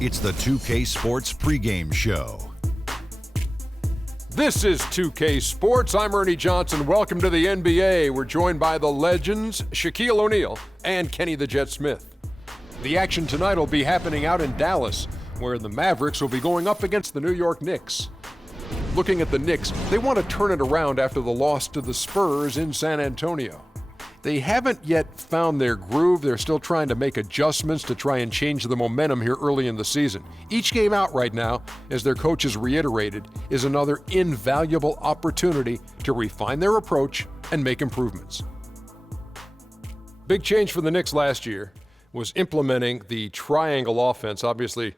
It's the 2K Sports pregame show. This is 2K Sports. I'm Ernie Johnson. Welcome to the NBA. We're joined by the legends Shaquille O'Neal and Kenny the Jet Smith. The action tonight will be happening out in Dallas, where the Mavericks will be going up against the New York Knicks. Looking at the Knicks, they want to turn it around after the loss to the Spurs in San Antonio. They haven't yet found their groove. They're still trying to make adjustments to try and change the momentum here early in the season. Each game out right now, as their coach has reiterated, is another invaluable opportunity to refine their approach and make improvements. Big change for the Knicks last year was implementing the triangle offense. Obviously,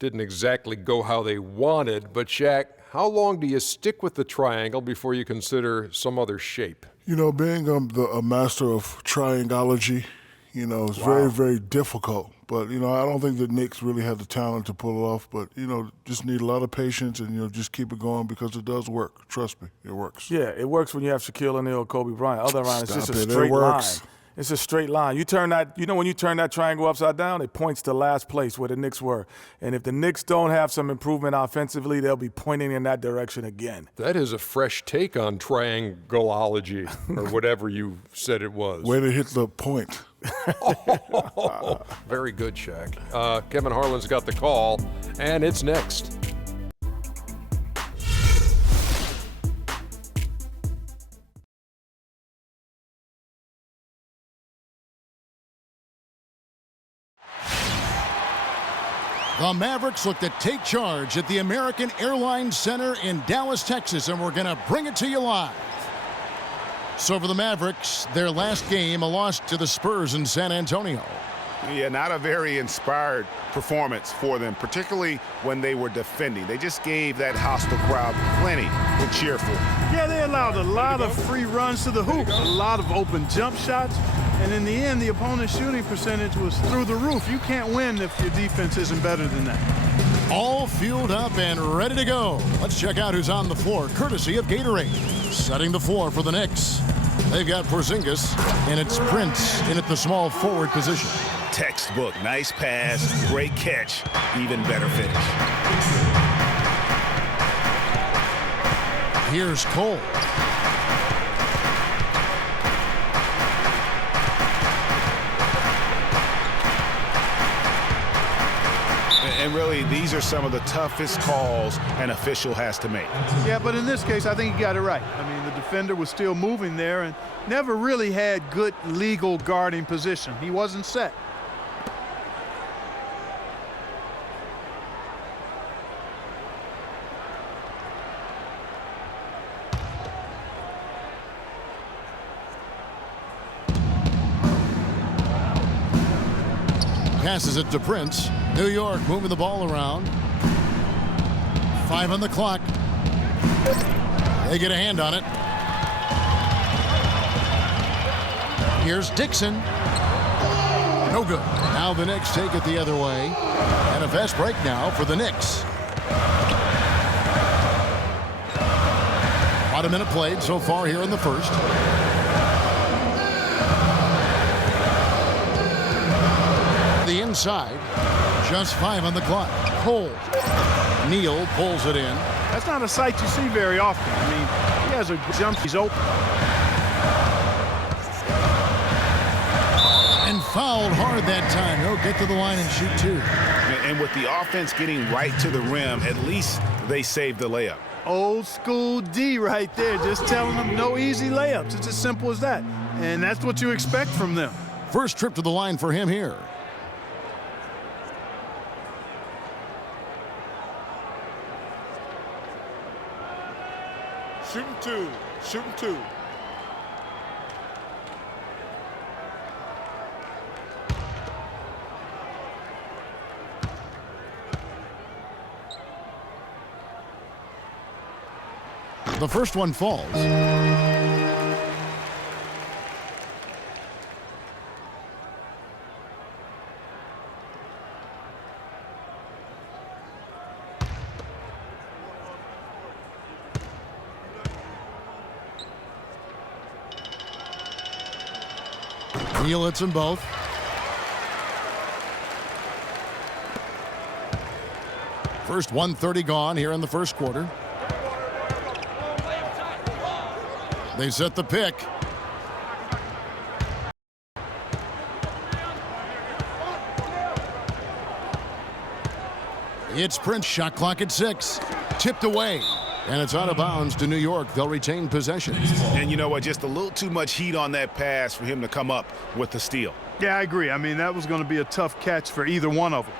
didn't exactly go how they wanted, but Shaq, how long do you stick with the triangle before you consider some other shape? You know, being a master of triangology, is very, very difficult. But, I don't think the Knicks really have the talent to pull it off. But, just need a lot of patience and, just keep it going because it does work. Trust me, it works. Yeah, it works when you have Shaquille O'Neal, Kobe Bryant. Other than it's just a straight line. It's a straight line. You turn that, when you turn that triangle upside down, it points to last place where the Knicks were. And if the Knicks don't have some improvement offensively, they'll be pointing in that direction again. That is a fresh take on triangleology, or whatever you said it was. Way to hit the point. Very good, Shaq. Kevin Harlan's got the call, and it's next. The Mavericks look to take charge at the American Airlines Center in Dallas, Texas, and we're going to bring it to you live. So for the Mavericks, their last game, a loss to the Spurs in San Antonio. Yeah, not a very inspired performance for them, particularly when they were defending. They just gave that hostile crowd plenty to cheer for. Yeah, they allowed a lot of free runs to the hoop, a lot of open jump shots, and in the end, the opponent's shooting percentage was through the roof. You can't win if your defense isn't better than that. All fueled up and ready to go. Let's check out who's on the floor, courtesy of Gatorade. Setting the floor for the Knicks. They've got Porzingis, and it's Prince in at the small forward position. Textbook, nice pass, great catch, even better finish. Here's Cole. And really, these are some of the toughest calls an official has to make. Yeah, but in this case, I think he got it right. I mean, the defender was still moving there and never really had good legal guarding position. He wasn't set. Passes it to Prince. New York moving the ball around. 5 on the clock. They get a hand on it. Here's Dixon. No good. Now the Knicks take it the other way. And a fast break now for the Knicks. About a minute played so far here in the first. The inside, just 5 on the clock. Cole. Neal pulls it in. That's not a sight you see very often. I mean, he has a jump, he's open. And fouled hard that time. He'll get to the line and shoot 2. And with the offense getting right to the rim, at least they saved the layup. Old school D right there, just telling them no easy layups. It's as simple as that. And that's what you expect from them. First trip to the line for him here. Shooting two. The first one falls. Neal hits them both. First 1:30 gone here in the first quarter. They set the pick. It's Prince. Shot clock at 6. Tipped away. And it's out of bounds to New York. They'll retain possession. And you know what? Just a little too much heat on that pass for him to come up with the steal. Yeah, I agree. I mean, that was going to be a tough catch for either one of them.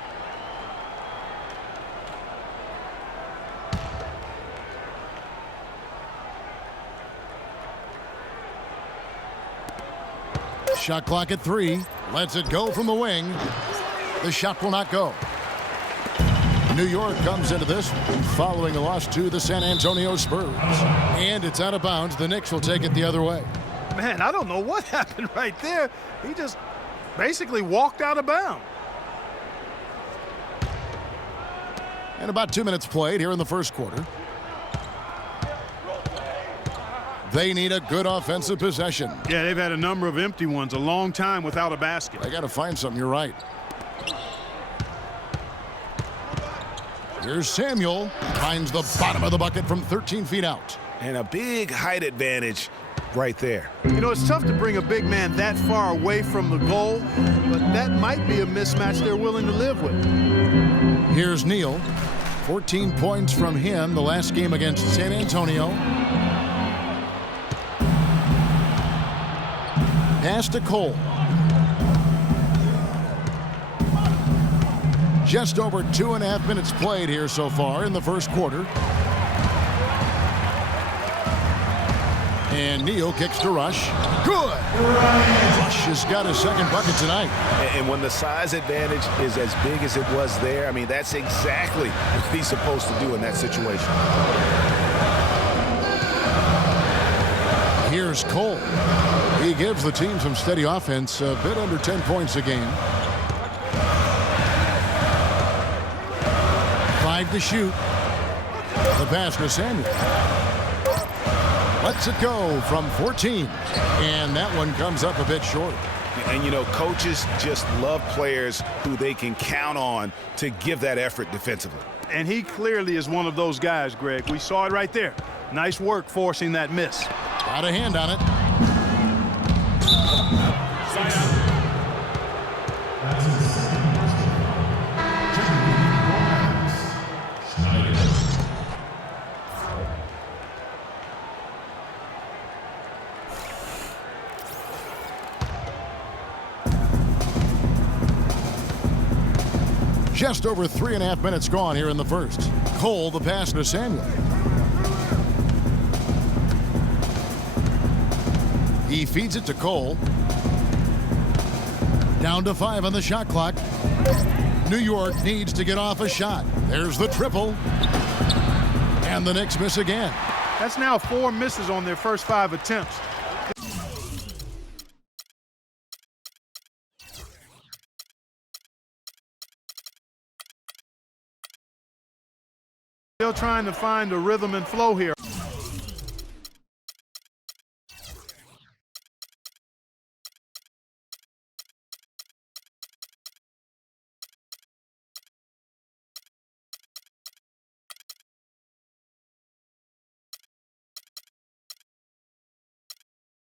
Shot clock at 3. Lets it go from the wing. The shot will not go. New York comes into this following a loss to the San Antonio Spurs. And it's out of bounds. The Knicks will take it the other way. Man, I don't know what happened right there. He just basically walked out of bounds. And about 2 minutes played here in the first quarter. They need a good offensive possession. Yeah, they've had a number of empty ones, a long time without a basket. They got to find something. You're right. Here's Samuel. Finds the bottom of the bucket from 13 feet out. And a big height advantage right there. You know, it's tough to bring a big man that far away from the goal, but that might be a mismatch they're willing to live with. Here's Neal. 14 points from him the last game against San Antonio. Pass to Cole. Just over 2.5 minutes played here so far in the first quarter. And Neal kicks to Rush. Good! Rush has got his second bucket tonight. And when the size advantage is as big as it was there, I mean, that's exactly what he's supposed to do in that situation. Here's Cole. He gives the team some steady offense, a bit under 10 points a game. 5 to shoot. The pass to Samuel. Lets it go from 14. And that one comes up a bit short. And, you know, coaches just love players who they can count on to give that effort defensively. And he clearly is one of those guys, Greg. We saw it right there. Nice work forcing that miss. Got a hand on it. Just over 3.5 minutes gone here in the first. Cole, the pass to Samuel. He feeds it to Cole. Down to 5 on the shot clock. New York needs to get off a shot. There's the triple. And the Knicks miss again. That's now 4 misses on their first 5 attempts. Still trying to find a rhythm and flow here.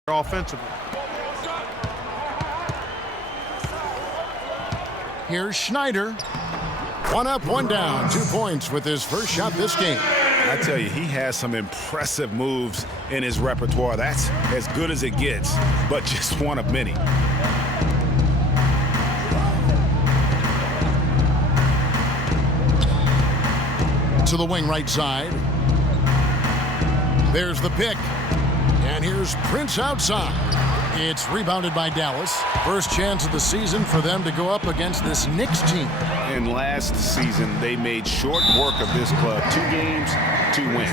Offensively. Here's Schneider. 1 up, 1 down. 2 points with his first shot this game. I tell you, he has some impressive moves in his repertoire. That's as good as it gets, but just one of many. To the wing right side. There's the pick. And here's Prince outside. It's rebounded by Dallas. First chance of the season for them to go up against this Knicks team. And last season, they made short work of this club. 2 games, 2 wins.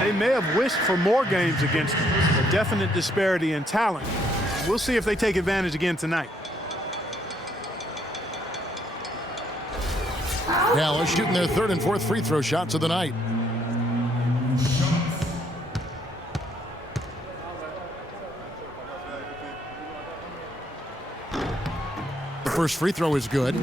They may have wished for more games against them. A definite disparity in talent. We'll see if they take advantage again tonight. Dallas shooting their 3rd and 4th free throw shots of the night. The first free throw is good.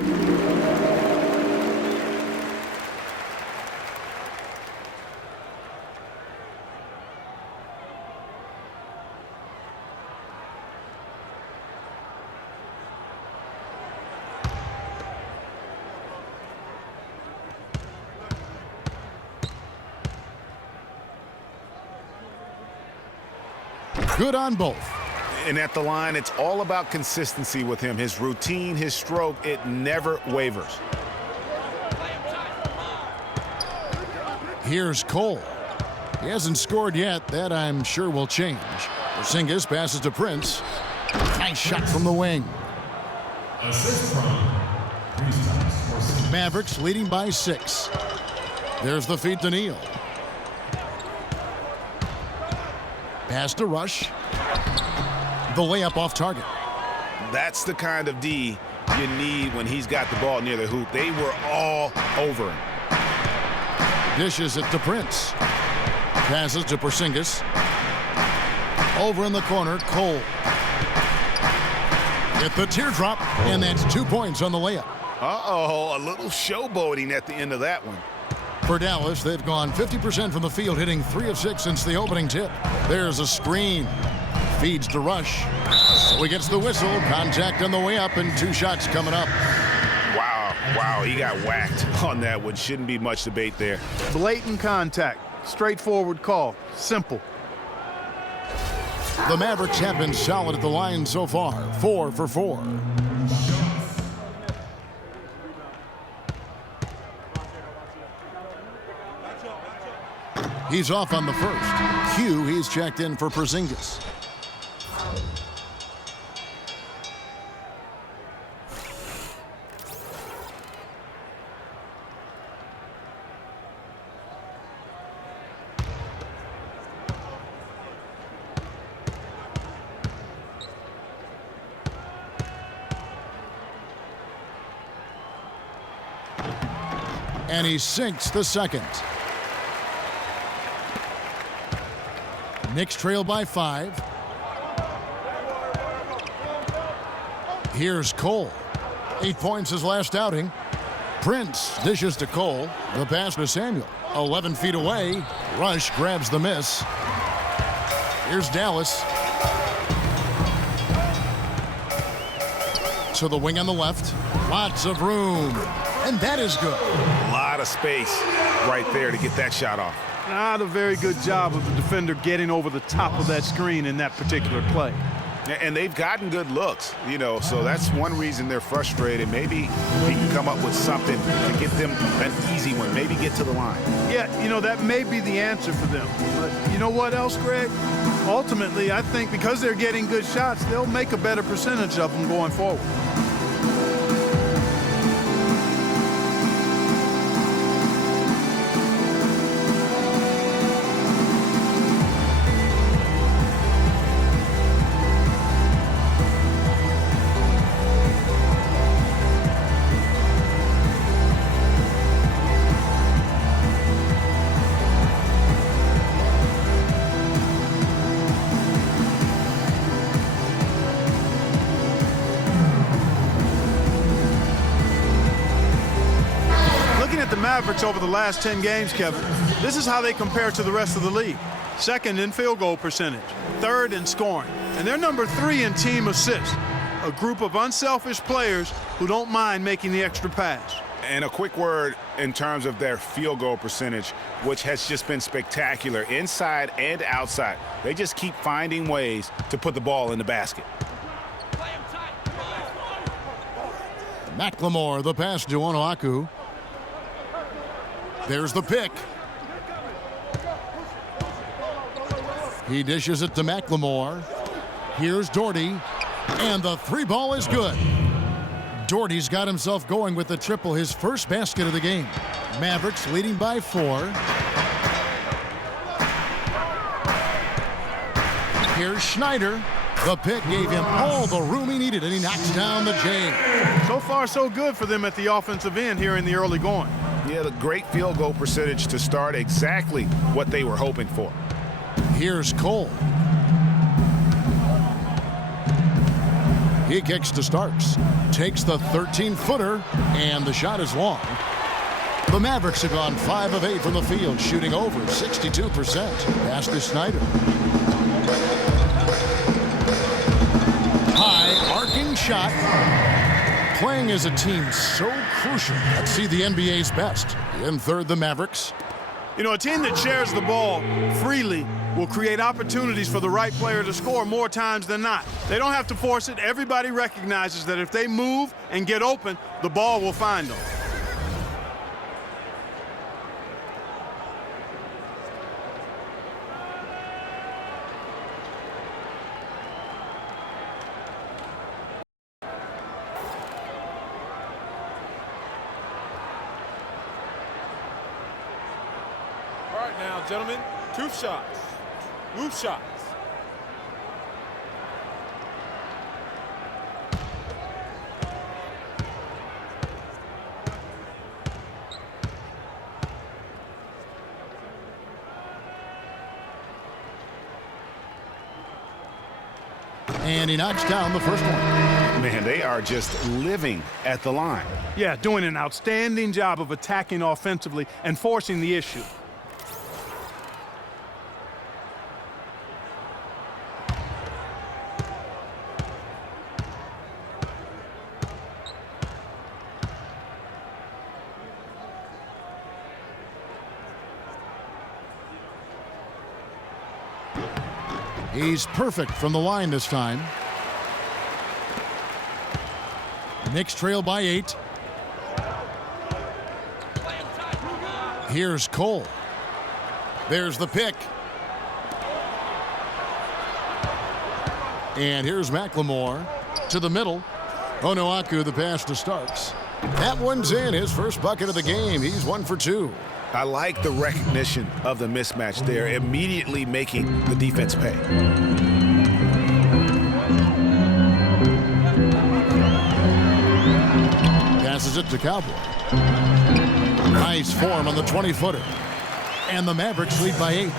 Good on both. And at the line, it's all about consistency with him. His routine, his stroke, it never wavers. Here's Cole. He hasn't scored yet. That, I'm sure, will change. Porzingis passes to Prince. Nice shot from the wing. Mavericks leading by 6. There's the feed to Neal. Pass to Rush. The layup off target. That's the kind of D you need when he's got the ball near the hoop. They were all over him. Dishes it to Prince. Passes to Porzingis. Over in the corner, Cole. Get the teardrop, and that's 2 points on the layup. Uh-oh, a little showboating at the end of that one. For Dallas, they've gone 50% from the field, hitting 3 of 6 since the opening tip. There's a screen. Feeds to Rush. So he gets the whistle. Contact on the way up, and 2 shots coming up. Wow, he got whacked on that one. Shouldn't be much debate there. Blatant contact. Straightforward call. Simple. The Mavericks have been solid at the line so far. 4 for 4. He's off on the first. Q, he's checked in for Porzingis. And he sinks the second. Knicks trail by 5. Here's Cole. 8 points his last outing. Prince dishes to Cole. The pass to Samuel. 11 feet away. Rush grabs the miss. Here's Dallas. To the wing on the left. Lots of room. And that is good. A lot of space right there to get that shot off. Not a very good job of the defender getting over the top of that screen in that particular play. And they've gotten good looks, so that's one reason they're frustrated. Maybe he can come up with something to get them an easy one, maybe get to the line. Yeah, that may be the answer for them. But you know what else, Greg? Ultimately, I think because they're getting good shots, they'll make a better percentage of them going forward. Mavericks over the last 10 games, Kevin. This is how they compare to the rest of the league. Second in field goal percentage, third in scoring, and they're number 3 in team assists. A group of unselfish players who don't mind making the extra pass. And a quick word in terms of their field goal percentage, which has just been spectacular inside and outside. They just keep finding ways to put the ball in the basket. McLemore, the pass to Onuaku. There's the pick. He dishes it to McLemore. Here's Doherty. And the 3 ball is good. Doherty's got himself going with the triple, his first basket of the game. Mavericks leading by 4. Here's Schneider. The pick gave him all the room he needed, and he knocks down the J. So far, so good for them at the offensive end here in the early going. Yeah, the great field goal percentage to start, exactly what they were hoping for. Here's Cole. He kicks to Starks. Takes the 13-footer, and the shot is long. The Mavericks have gone 5 of 8 from the field, shooting over 62%. Pass to Snyder. High arcing shot. Playing as a team so crucial. Let's see the NBA's best. In third, the Mavericks. A team that shares the ball freely will create opportunities for the right player to score more times than not. They don't have to force it. Everybody recognizes that if they move and get open, the ball will find them. All right now, gentlemen, 2 shots. 2 shots. And he knocks down the first one. Man, they are just living at the line. Yeah, doing an outstanding job of attacking offensively and forcing the issue. He's perfect from the line this time. Knicks trail by 8. Here's Cole. There's the pick. And here's McLemore to the middle. Onuaku the pass to Starks. That one's in, his first bucket of the game. He's 1 for 2. I like the recognition of the mismatch there, immediately making the defense pay. Passes it to Cowboy. Nice form on the 20-footer. And the Mavericks lead by 8.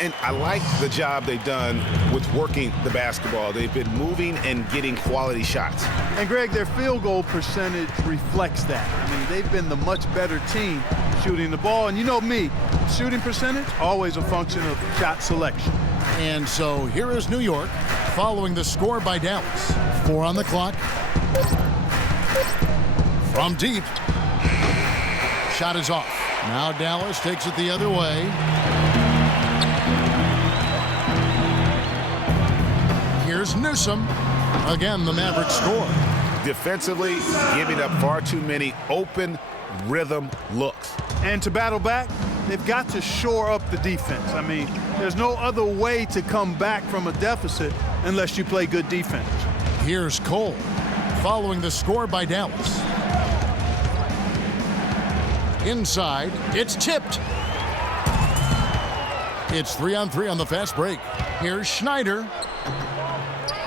And I like the job they've done with working the basketball. They've been moving and getting quality shots. And, Greg, their field goal percentage reflects that. I mean, they've been the much better team shooting the ball. And you know me, shooting percentage, always a function of shot selection. And so here is New York following the score by Dallas. 4 on the clock. From deep. Shot is off. Now Dallas takes it the other way. Here's Newsom. Again, the Mavericks score. Defensively, giving up far too many open rhythm looks. And to battle back, they've got to shore up the defense. I mean, there's no other way to come back from a deficit unless you play good defense. Here's Cole following the score by Dallas. Inside, it's tipped. It's 3-on-3 on the fast break. Here's Schneider.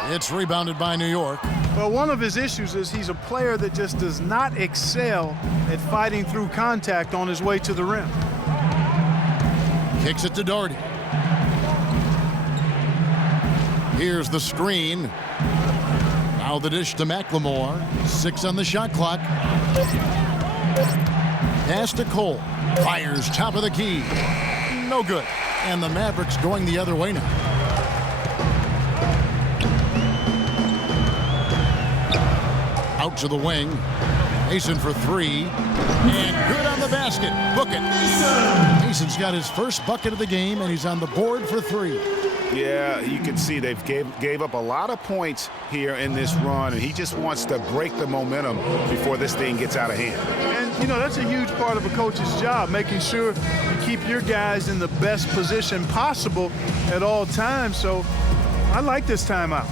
It's rebounded by New York. Well, one of his issues is he's a player that just does not excel at fighting through contact on his way to the rim. Kicks it to Doherty. Here's the screen. Now the dish to McLemore. 6 on the shot clock. Pass to Cole. Fires top of the key. No good. And the Mavericks going the other way now. Out to the wing. Mason for 3. And good on the basket. Book it. Mason's got his first bucket of the game, and he's on the board for 3. Yeah, you can see they've gave up a lot of points here in this run, and he just wants to break the momentum before this thing gets out of hand. And, you know, that's a huge part of a coach's job, making sure you keep your guys in the best position possible at all times. So I like this timeout.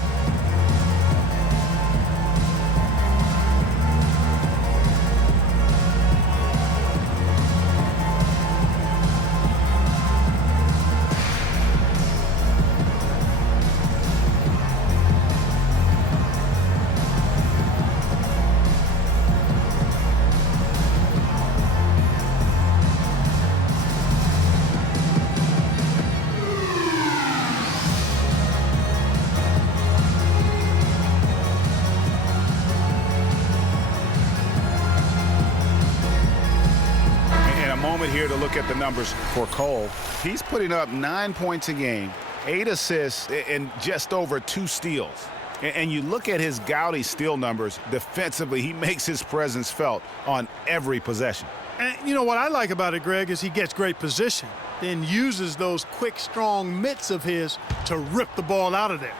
Here to look at the numbers for Cole. He's putting up 9 points a game, 8 assists, and just over 2 steals. And you look at his Gaudy steal numbers defensively, he makes his presence felt on every possession. And you know what I like about it, Greg, is he gets great position, then uses those quick, strong mitts of his to rip the ball out of there.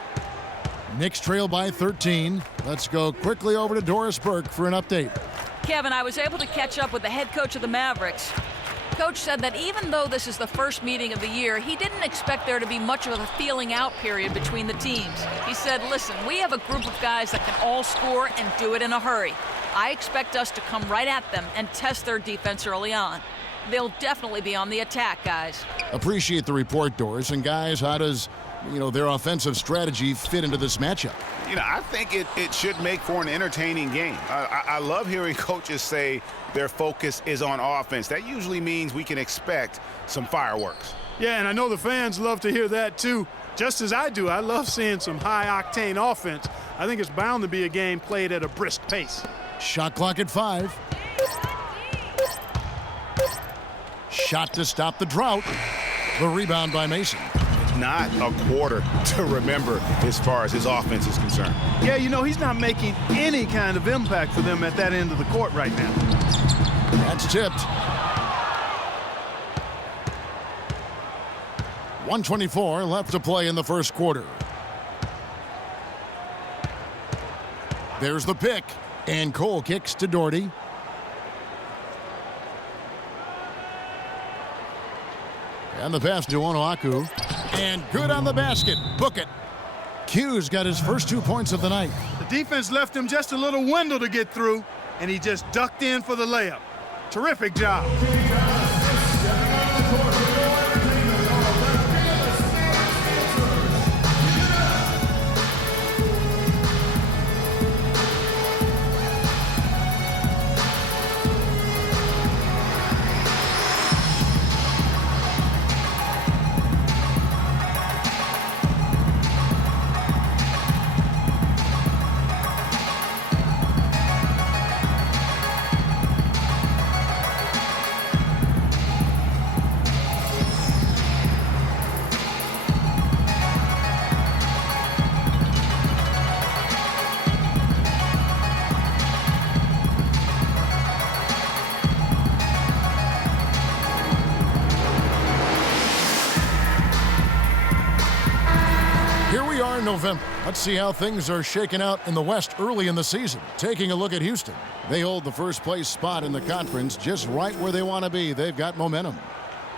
Knicks trail by 13. Let's go quickly over to Doris Burke for an update. Kevin, I was able to catch up with the head coach of the Mavericks. Coach said that even though this is the first meeting of the year, he didn't expect there to be much of a feeling out period between the teams. He said, listen, we have a group of guys that can all score and do it in a hurry. I expect us to come right at them and test their defense early on. They'll definitely be on the attack, guys. Appreciate the report, Doris. And guys, how does, their offensive strategy fit into this matchup? I think it should make for an entertaining game. I love hearing coaches say their focus is on offense. That usually means we can expect some fireworks. Yeah, and I know the fans love to hear that too. Just as I do, I love seeing some high-octane offense. I think it's bound to be a game played at a brisk pace. Shot clock at 5. Shot to stop the drought. The rebound by Mason. Not a quarter to remember as far as his offense is concerned. Yeah, he's not making any kind of impact for them at that end of the court right now. That's tipped. 1:24 left to play in the first quarter. There's the pick, and Cole kicks to Doherty. And the pass to Onuaku. And good on the basket. Book it. Q's got his first 2 points of the night. The defense left him just a little window to get through, and he just ducked in for the layup. Terrific job. November. Let's see how things are shaking out in the West early in the season. Taking a look at Houston. They hold the first place spot in the conference just right where they want to be. They've got momentum.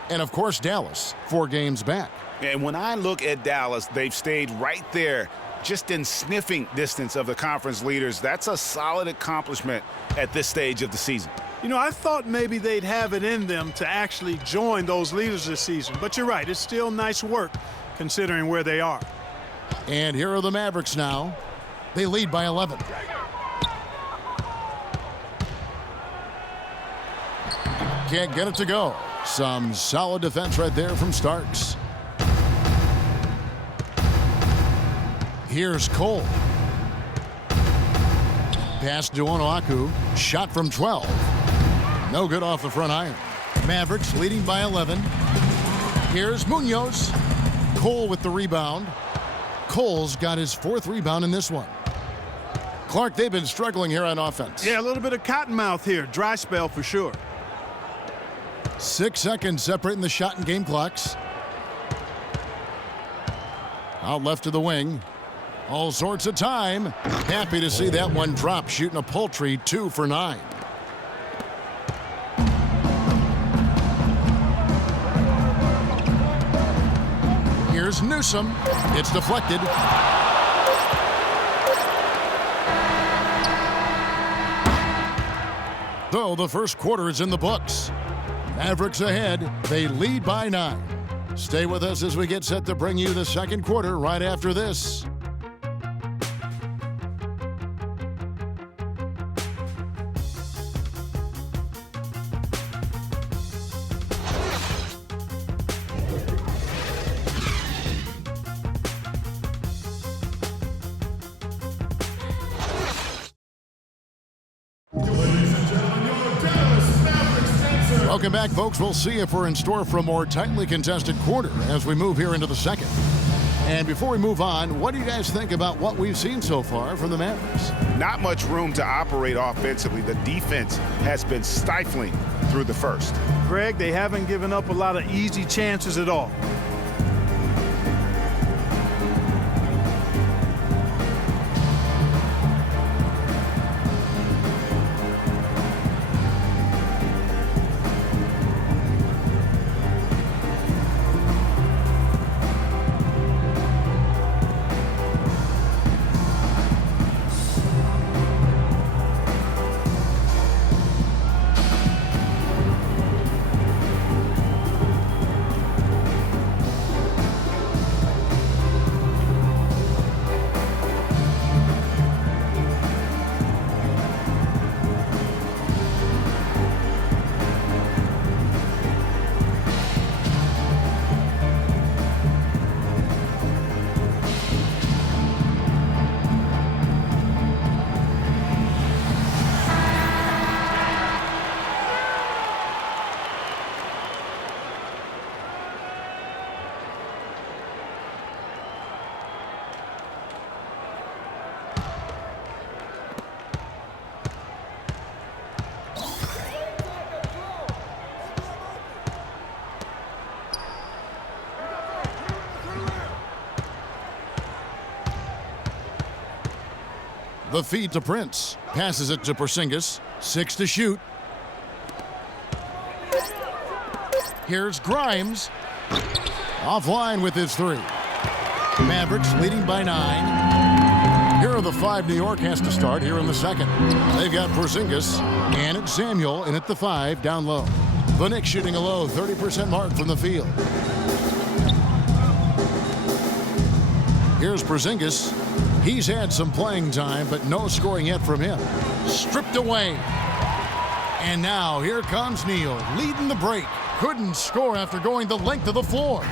And of course, Dallas, 4 games back. And when I look at Dallas, they've stayed right there, just in sniffing distance of the conference leaders. That's a solid accomplishment at this stage of the season. I thought maybe they'd have it in them to actually join those leaders this season. But you're right, it's still nice work considering where they are. And here are the Mavericks now. They lead by 11. Can't get it to go. Some solid defense right there from Starks. Here's Cole. Pass to Onuaku. Shot from 12. No good off the front iron. Mavericks leading by 11. Here's Munoz. Cole with the rebound. Cole's got his 4th rebound in this one. Clark, they've been struggling here on offense. Yeah, a little bit of cottonmouth here. Dry spell for sure. 6 seconds separating the shot and game clocks. Out left to the wing. All sorts of time. Happy to see that one drop, shooting a paltry 2 for 9. Here's Newsom. It's deflected. Though the first quarter is in the books. Mavericks ahead. They lead by 9. Stay with us as we get set to bring you the second quarter right after this. Welcome back, folks. We'll see if we're in store for a more tightly contested quarter as we move here into the second. And before we move on, what do you guys think about what we've seen so far from the Mavericks? Not much room to operate offensively. The defense has been stifling through the first. Greg, they haven't given up a lot of easy chances at all. The feed to Prince. Passes it to Porzingis. 6 to shoot. Here's Grimes. Offline with his 3. Mavericks leading by 9. Here are the 5 New York has to start here in the second. They've got Porzingis and it's Samuel in at the 5 down low. The Knicks shooting a low 30% mark from the field. Here's Porzingis. He's had some playing time, but no scoring yet from him. Stripped away. And now here comes Neal, leading the break. Couldn't score after going the length of the floor.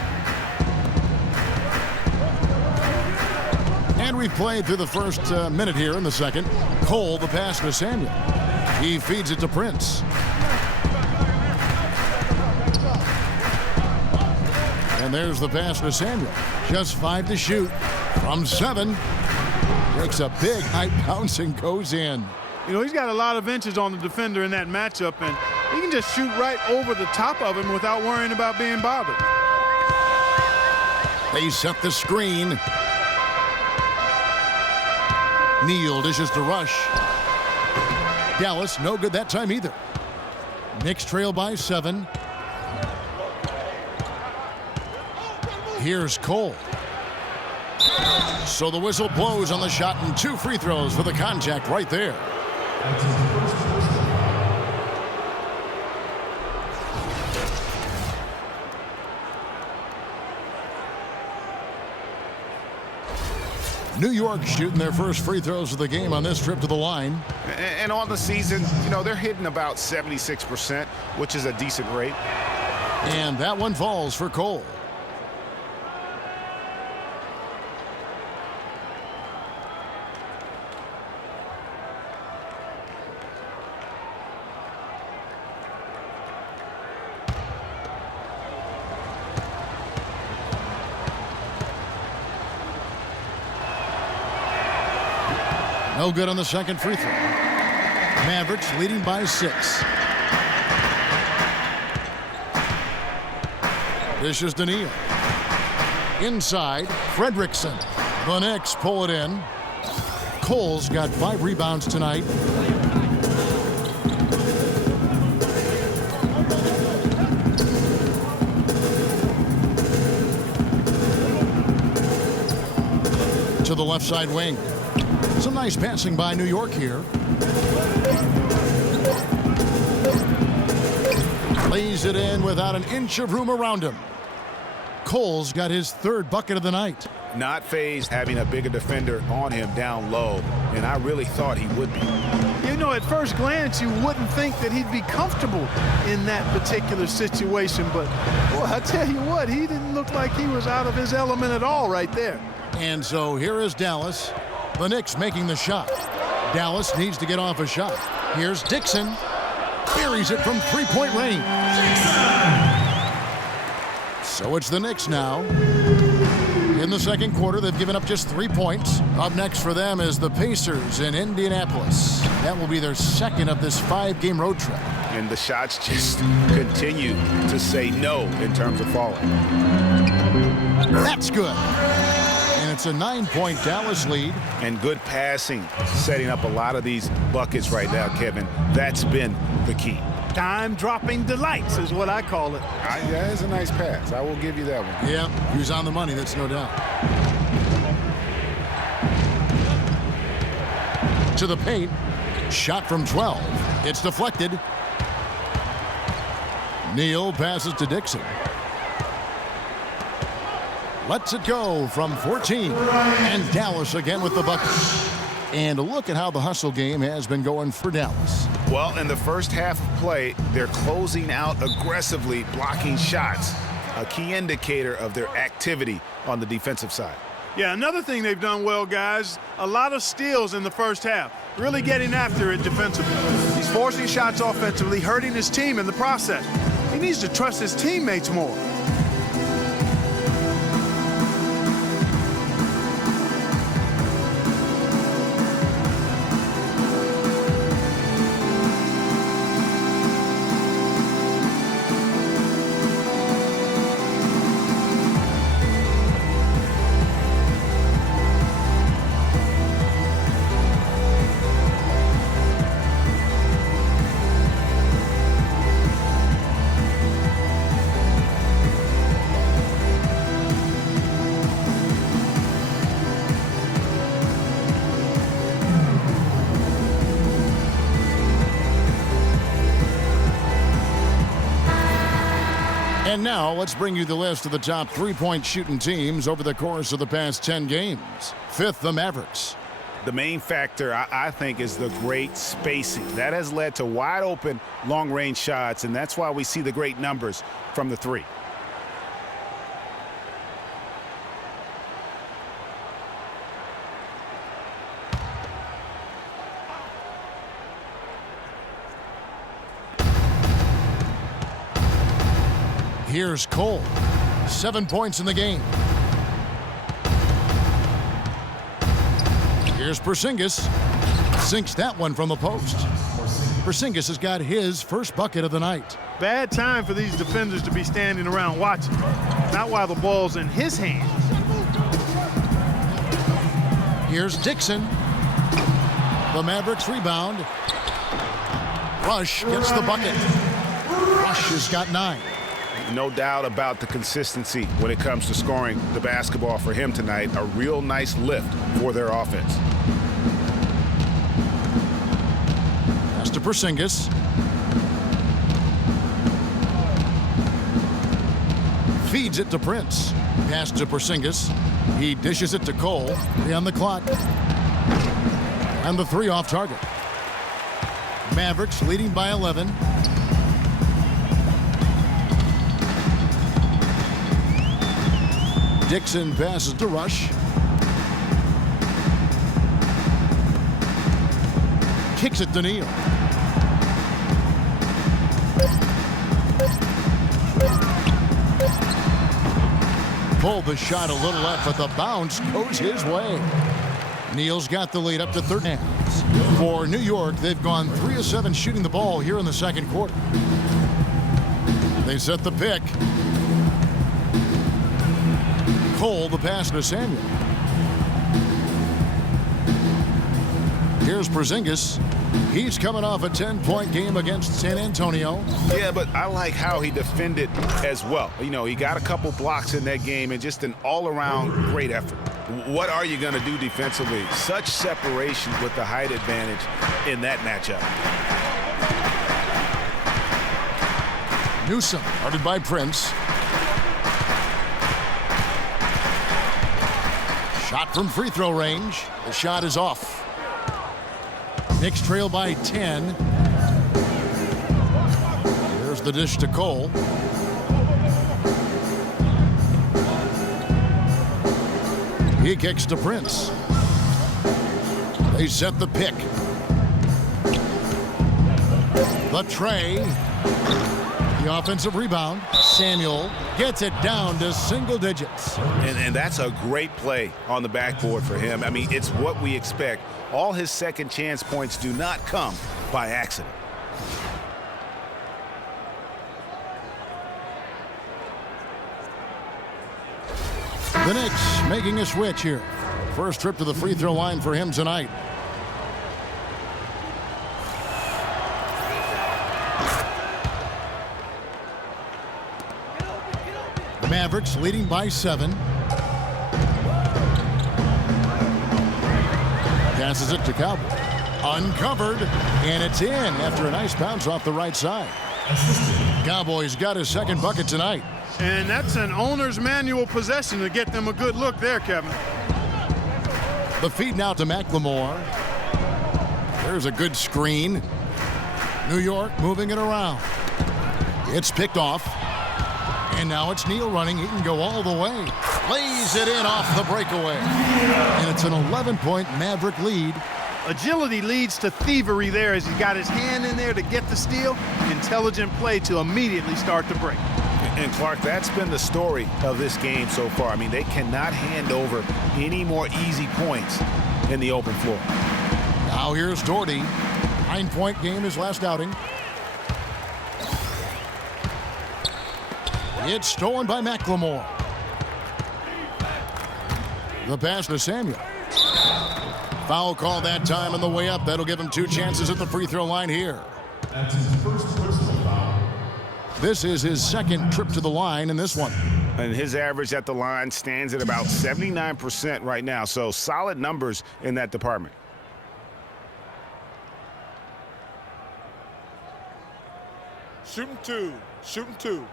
And we've played through the first minute here in the second. Cole, the pass to Samuel. He feeds it to Prince. And there's the pass to Samuel. Just 5 to shoot. From 7. Makes a big high bounce and goes in. You know, he's got a lot of inches on the defender in that matchup, and he can just shoot right over the top of him without worrying about being bothered. They set the screen. Neal dishes to Rush. Dallas, no good that time either. Knicks trail by 7. Here's Cole. So the whistle blows on the shot and 2 free throws for the contact right there. New York shooting their first free throws of the game on this trip to the line. And on the season, you know, they're hitting about 76%, which is a decent rate. And that one falls for Cole. No good on the second free throw. Mavericks leading by 6. This is Neal. Inside, Fredrickson. The Knicks pull it in. Cole's got 5 rebounds tonight. To the left side wing. Some nice passing by New York here. Lays it in without an inch of room around him. Cole's got his 3rd bucket of the night. Not fazed having a bigger defender on him down low, and I really thought he would be. You know, at first glance, you wouldn't think that he'd be comfortable in that particular situation, but boy, I tell you what, he didn't look like he was out of his element at all right there. And so here is Dallas. The Knicks making the shot. Dallas needs to get off a shot. Here's Dixon. Buries it from 3-point range. So it's the Knicks now. In the second quarter, they've given up just 3 points. Up next for them is the Pacers in Indianapolis. That will be their second of this 5-game road trip. And the shots just continue to say no in terms of falling. That's good. And it's a 9-point Dallas lead. And good passing, setting up a lot of these buckets right now, Kevin. That's been the key. Dime-dropping delights is what I call it. That is a nice pass. I will give you that one. Yeah, he was on the money, that's no doubt. To the paint. Shot from 12. It's deflected. Neal passes to Dixon. Lets it go from 14. And Dallas again with the bucket. And look at how the hustle game has been going for Dallas. Well, in the first half of play, they're closing out aggressively, blocking shots, a key indicator of their activity on the defensive side. Yeah, another thing they've done well, guys, a lot of steals in the first half, really getting after it defensively. He's forcing shots offensively, hurting his team in the process. He needs to trust his teammates more. And now let's bring you the list of the top 3-point shooting teams over the course of the past 10 games. Fifth, the Mavericks. The main factor, I think, is the great spacing. That has led to wide open, long-range shots, and that's why we see the great numbers from the three. Here's Cole. 7 points in the game. Here's Porzingis. Sinks that one from the post. Porzingis has got his first bucket of the night. Bad time for these defenders to be standing around watching. Not while the ball's in his hands. Here's Dixon. The Mavericks rebound. Rush gets the bucket. Rush has got 9. No doubt about the consistency when it comes to scoring the basketball for him tonight. A real nice lift for their offense. Pass to Porzingis. Feeds it to Prince. Pass to Porzingis. He dishes it to Cole. 3 on the clock. And the 3 off target. Mavericks leading by 11. Dixon passes to Rush. Kicks it to Neal. Pulled the shot a little left, but the bounce goes his way. Neal's got the lead up to 13. For New York, they've gone 3 of 7 shooting the ball here in the second quarter. They set the pick. Cole, the pass to Samuel. Here's Porzingis. He's coming off a 10-point game against San Antonio. Yeah, but I like how he defended as well. You know, he got a couple blocks in that game and just an all-around great effort. What are you going to do defensively? Such separation with the height advantage in that matchup. Newsom, guarded by Prince. Shot from free throw range. The shot is off. Knicks trail by 10. There's the dish to Cole. He kicks to Prince. They set the pick. The tray. The offensive rebound. Samuel gets it down to single digits. And that's a great play on the backboard for him. I mean, it's what we expect. All his second chance points do not come by accident. The Knicks making a switch here. First trip to the free throw line for him tonight. The Mavericks leading by 7. Passes it to Cowboy. Uncovered, and it's in after a nice bounce off the right side. Cowboys got his second bucket tonight. And that's an owner's manual possession to get them a good look there, Kevin. The feed now to McLemore. There's a good screen. New York moving it around. It's picked off. And now it's Neal running. He can go all the way. Lays it in off the breakaway. And it's an 11-point Maverick lead. Agility leads to thievery there as he got his hand in there to get the steal. Intelligent play to immediately start the break. And Clark, that's been the story of this game so far. I mean, they cannot hand over any more easy points in the open floor. Now here's Doherty. 9-point game his last outing. It's stolen by McLemore. The pass to Samuel. Foul call that time on the way up. That'll give him 2 chances at the free throw line here. That's his first personal foul. This is his second trip to the line in this one. And his average at the line stands at about 79% right now. So solid numbers in that department. Shooting two. Shooting two.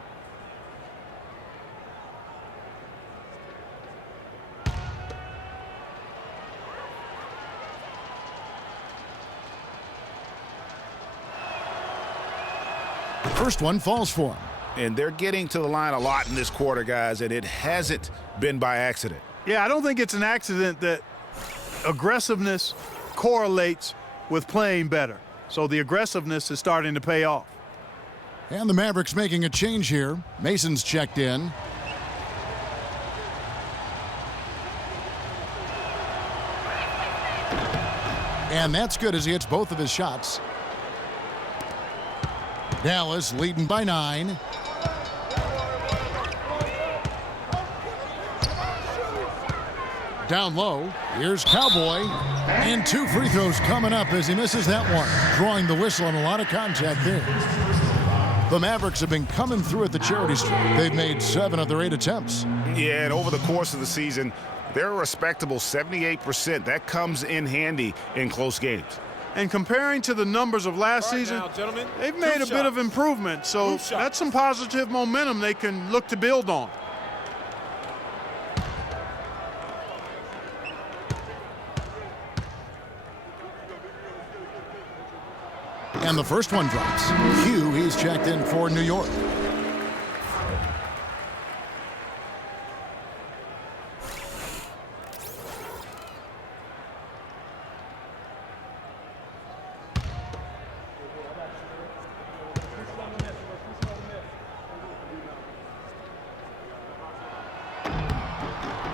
First one falls for him. And they're getting to the line a lot in this quarter, guys, and it hasn't been by accident. Yeah, I don't think it's an accident that aggressiveness correlates with playing better. So the aggressiveness is starting to pay off. And the Mavericks making a change here. Mason's checked in. And that's good as he hits both of his shots. Dallas leading by 9. Down low, here's Cowboy. And 2 free throws coming up as he misses that one. Drawing the whistle on a lot of contact there. The Mavericks have been coming through at the charity stripe. They've made 7 of their 8 attempts. Yeah, and over the course of the season, they're a respectable 78%. That comes in handy in close games. And comparing to the numbers of last season, now, gentlemen, they've made a bit of improvement. So that's some positive momentum they can look to build on. And the first one drops. Hugh, he's checked in for New York.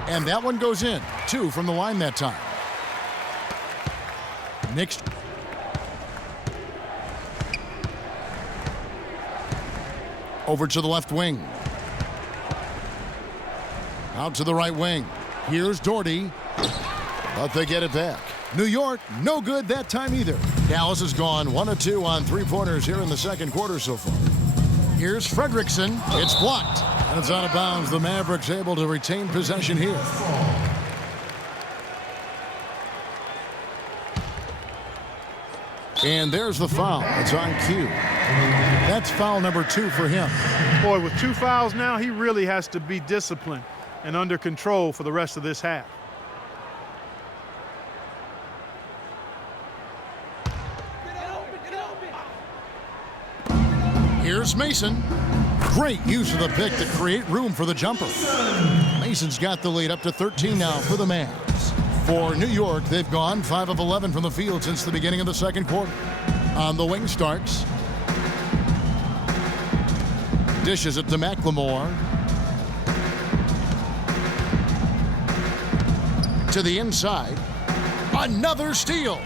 And that one goes in. 2 from the line that time. Knicks. Over to the left wing. Out to the right wing. Here's Doherty. But they get it back. New York, no good that time either. Dallas has gone 1 of 2 on 3-pointers here in the second quarter so far. Here's Fredrickson. It's blocked. And it's out of bounds. The Mavericks able to retain possession here. And there's the foul. It's on cue. That's foul number 2 for him. Boy, with 2 fouls now, he really has to be disciplined and under control for the rest of this half. Here's Mason. Great use of the pick to create room for the jumper. Mason's got the lead up to 13 now for the Mavs. For New York, they've gone 5 of 11 from the field since the beginning of the second quarter. On the wing, Starks. dishes it to McLemore. To the inside. Another steal.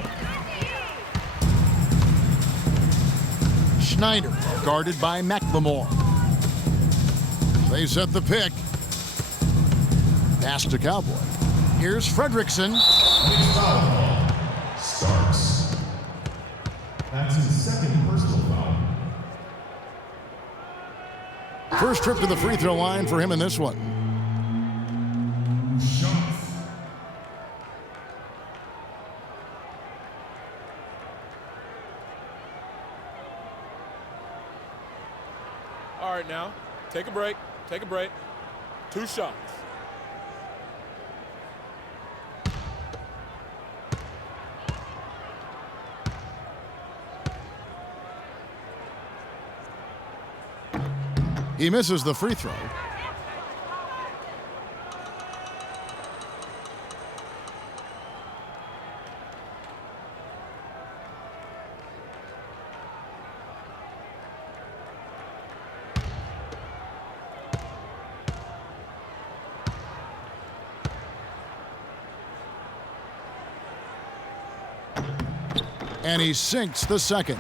Schneider guarded by McLemore. They set the pick. Pass to Cowboy. Here's Fredrickson. Starks. That's his second personal foul. First trip to the free throw line for him in this one. All right, now, take a break. Take a break. 2 shots. He misses the free throw. And he sinks the second.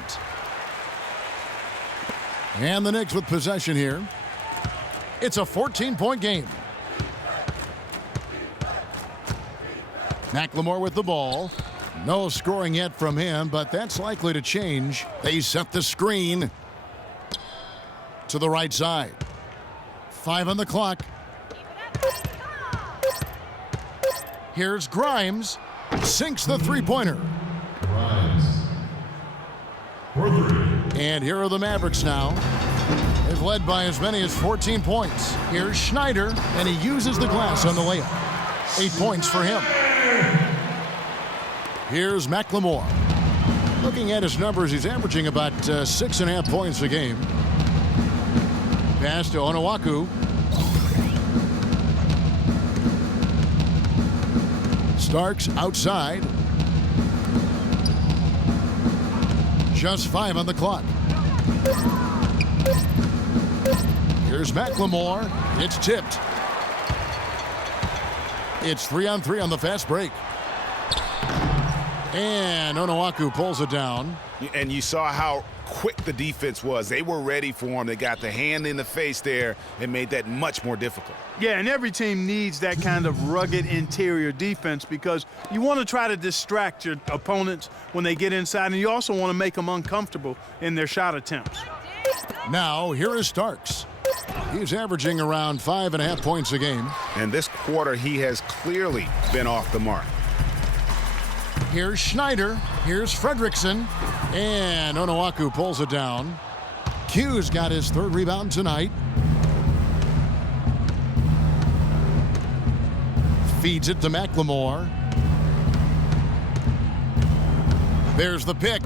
And the Knicks with possession here. It's a 14-point game. McLemore with the ball. No scoring yet from him, but that's likely to change. They set the screen to the right side. 5 on the clock. Here's Grimes. Sinks the three-pointer. Grimes. For 3. And here are the Mavericks now. They've led by as many as 14 points. Here's Schneider, and he uses the glass on the layup. 8 points for him. Here's McLemore. Looking at his numbers, he's averaging about 6.5 points a game. Pass to Onuaku. Starks outside. Just 5 on the clock. Here's McLemore. It's tipped. It's 3-on-3 on the fast break. And Onuaku pulls it down. And you saw how quick the defense was. They were ready for him. They got the hand in the face there and made that much more difficult. Yeah, and every team needs that kind of rugged interior defense because you want to try to distract your opponents when they get inside, and you also want to make them uncomfortable in their shot attempts. Now, here is Starks. He's averaging around 5.5 points a game. And this quarter, he has clearly been off the mark. Here's Schneider. Here's Fredrickson. And Onuaku pulls it down. Q's got his 3rd rebound tonight. Feeds it to McLemore. There's the pick.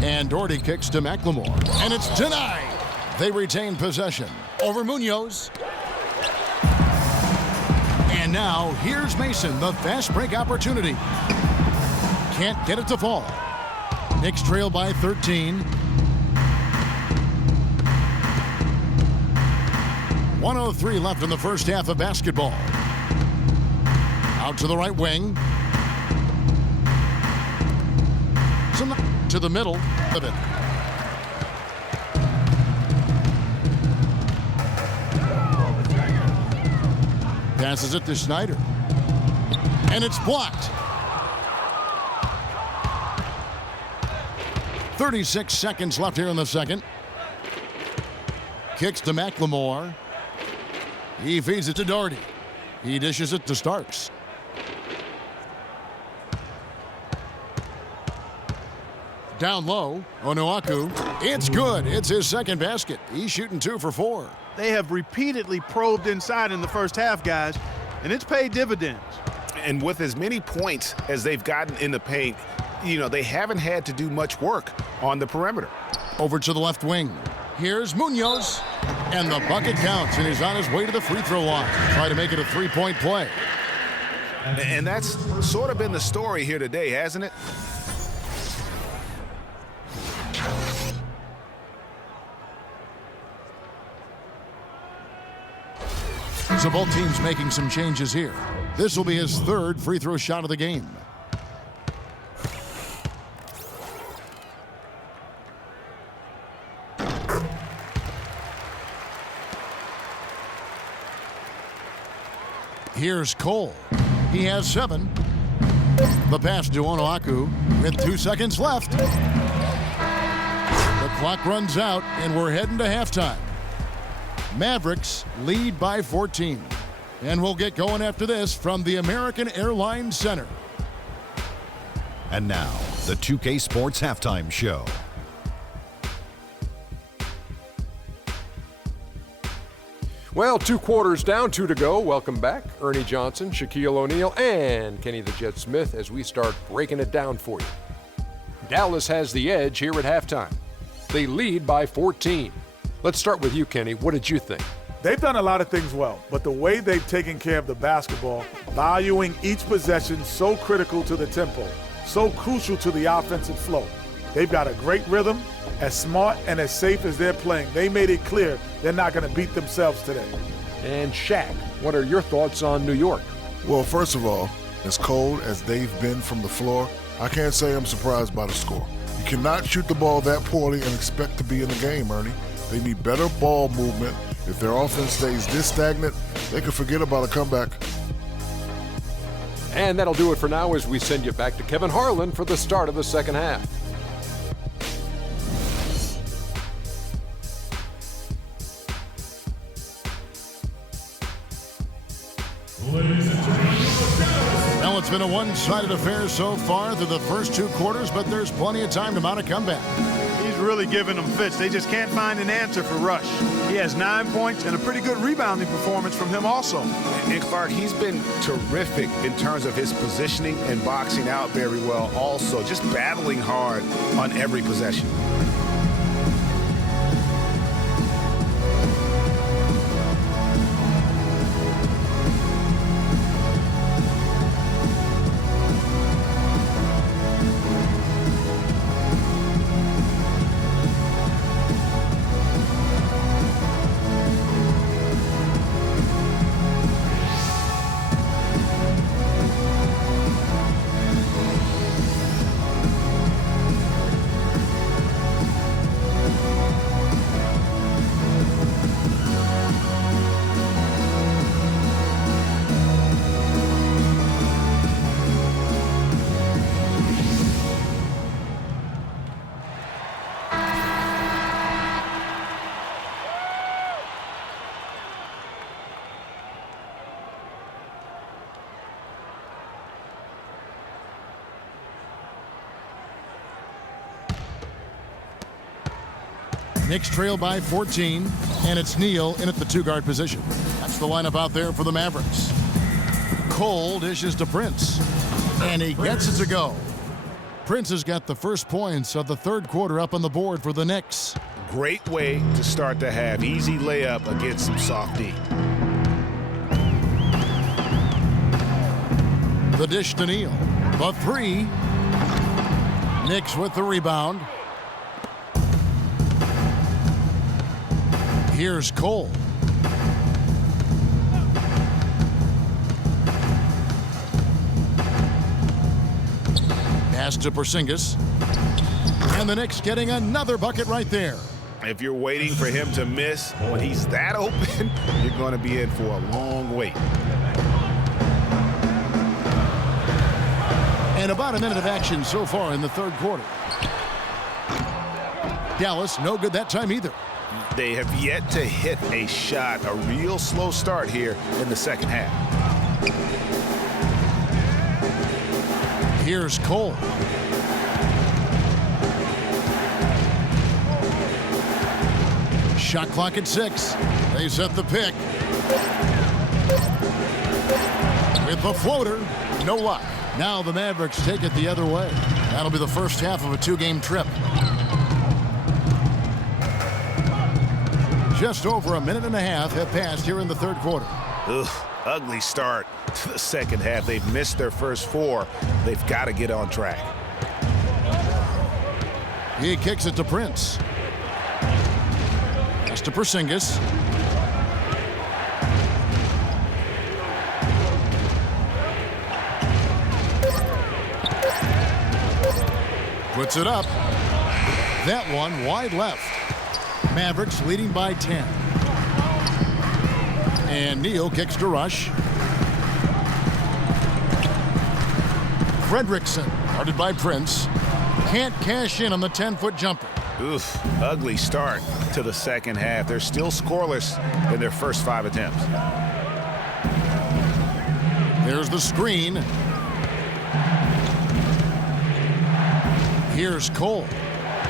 And Doherty kicks to McLemore. And it's denied. They retain possession over Munoz. And now here's Mason, the fast break opportunity. Can't get it to fall. Knicks trail by 13. 1:03 left in the first half of basketball. Out to the right wing. To the middle of it. Passes it to Schneider. And it's blocked. 36 seconds left here in the second. Kicks to McLemore. He feeds it to Doherty. He dishes it to Starks. Down low, Onuaku. It's good. It's his second basket. He's shooting 2 for 4. They have repeatedly probed inside in the first half, guys, and it's paid dividends. And with as many points as they've gotten in the paint, you know, they haven't had to do much work on the perimeter. Over to the left wing. Here's Munoz. And the bucket counts, and he's on his way to the free throw line. Try to make it a 3-point play. And that's sort of been the story here today, hasn't it? So both teams making some changes here. This will be his third free throw shot of the game. Here's Cole. He has 7. The pass to Onuaku with 2 seconds left. The clock runs out, and we're heading to halftime. Mavericks lead by 14. And we'll get going after this from the American Airlines Center. And now, the 2K Sports Halftime Show. Well, 2 quarters down, 2 to go. Welcome back, Ernie Johnson, Shaquille O'Neal, and Kenny the Jet Smith as we start breaking it down for you. Dallas has the edge here at halftime. They lead by 14. Let's start with you, Kenny. What did you think? They've done a lot of things well, but the way they've taken care of the basketball, valuing each possession so critical to the tempo, so crucial to the offensive flow. They've got a great rhythm. As smart and as safe as they're playing, they made it clear they're not going to beat themselves today. And Shaq, what are your thoughts on New York? Well, first of all, as cold as they've been from the floor, I can't say I'm surprised by the score. You cannot shoot the ball that poorly and expect to be in the game, Ernie. They need better ball movement. If their offense stays this stagnant, they could forget about a comeback. And that'll do it for now as we send you back to Kevin Harlan for the start of the second half. Well, it's been a one-sided affair so far through the first 2 quarters, but there's plenty of time to mount a comeback. He's really giving them fits. They just can't find an answer for Rush. He has 9 points and a pretty good rebounding performance from him also. And Clark, he's been terrific in terms of his positioning and boxing out very well also, just battling hard on every possession. Knicks trail by 14, and it's Neal in at the 2-guard position. That's the lineup out there for the Mavericks. Cole dishes to Prince, and he gets it to go. Prince has got the first points of the 3rd quarter up on the board for the Knicks. Great way to start the half. Easy layup against some soft D. The dish to Neal. The 3. Knicks with the rebound. Here's Cole. Pass to Porzingis. And the Knicks getting another bucket right there. If you're waiting for him to miss when he's that open, you're going to be in for a long wait. And about a minute of action so far in the 3rd quarter. Dallas no good that time either. They have yet to hit a shot, a real slow start here in the second half. Here's Cole. Shot clock at 6. They set the pick. With the floater, no luck. Now the Mavericks take it the other way. That'll be the first half of a 2-game trip. Just over a minute and a half have passed here in the 3rd quarter. Ugh, ugly start to the second half. They've missed their first 4. They've got to get on track. He kicks it to Prince. Pass to Porzingis. Puts it up. That one wide left. Mavericks leading by 10. And Neal kicks to Rush. Fredrickson, guarded by Prince. Can't cash in on the 10-foot jumper. Oof, ugly start to the second half. They're still scoreless in their first 5 attempts. There's the screen. Here's Cole.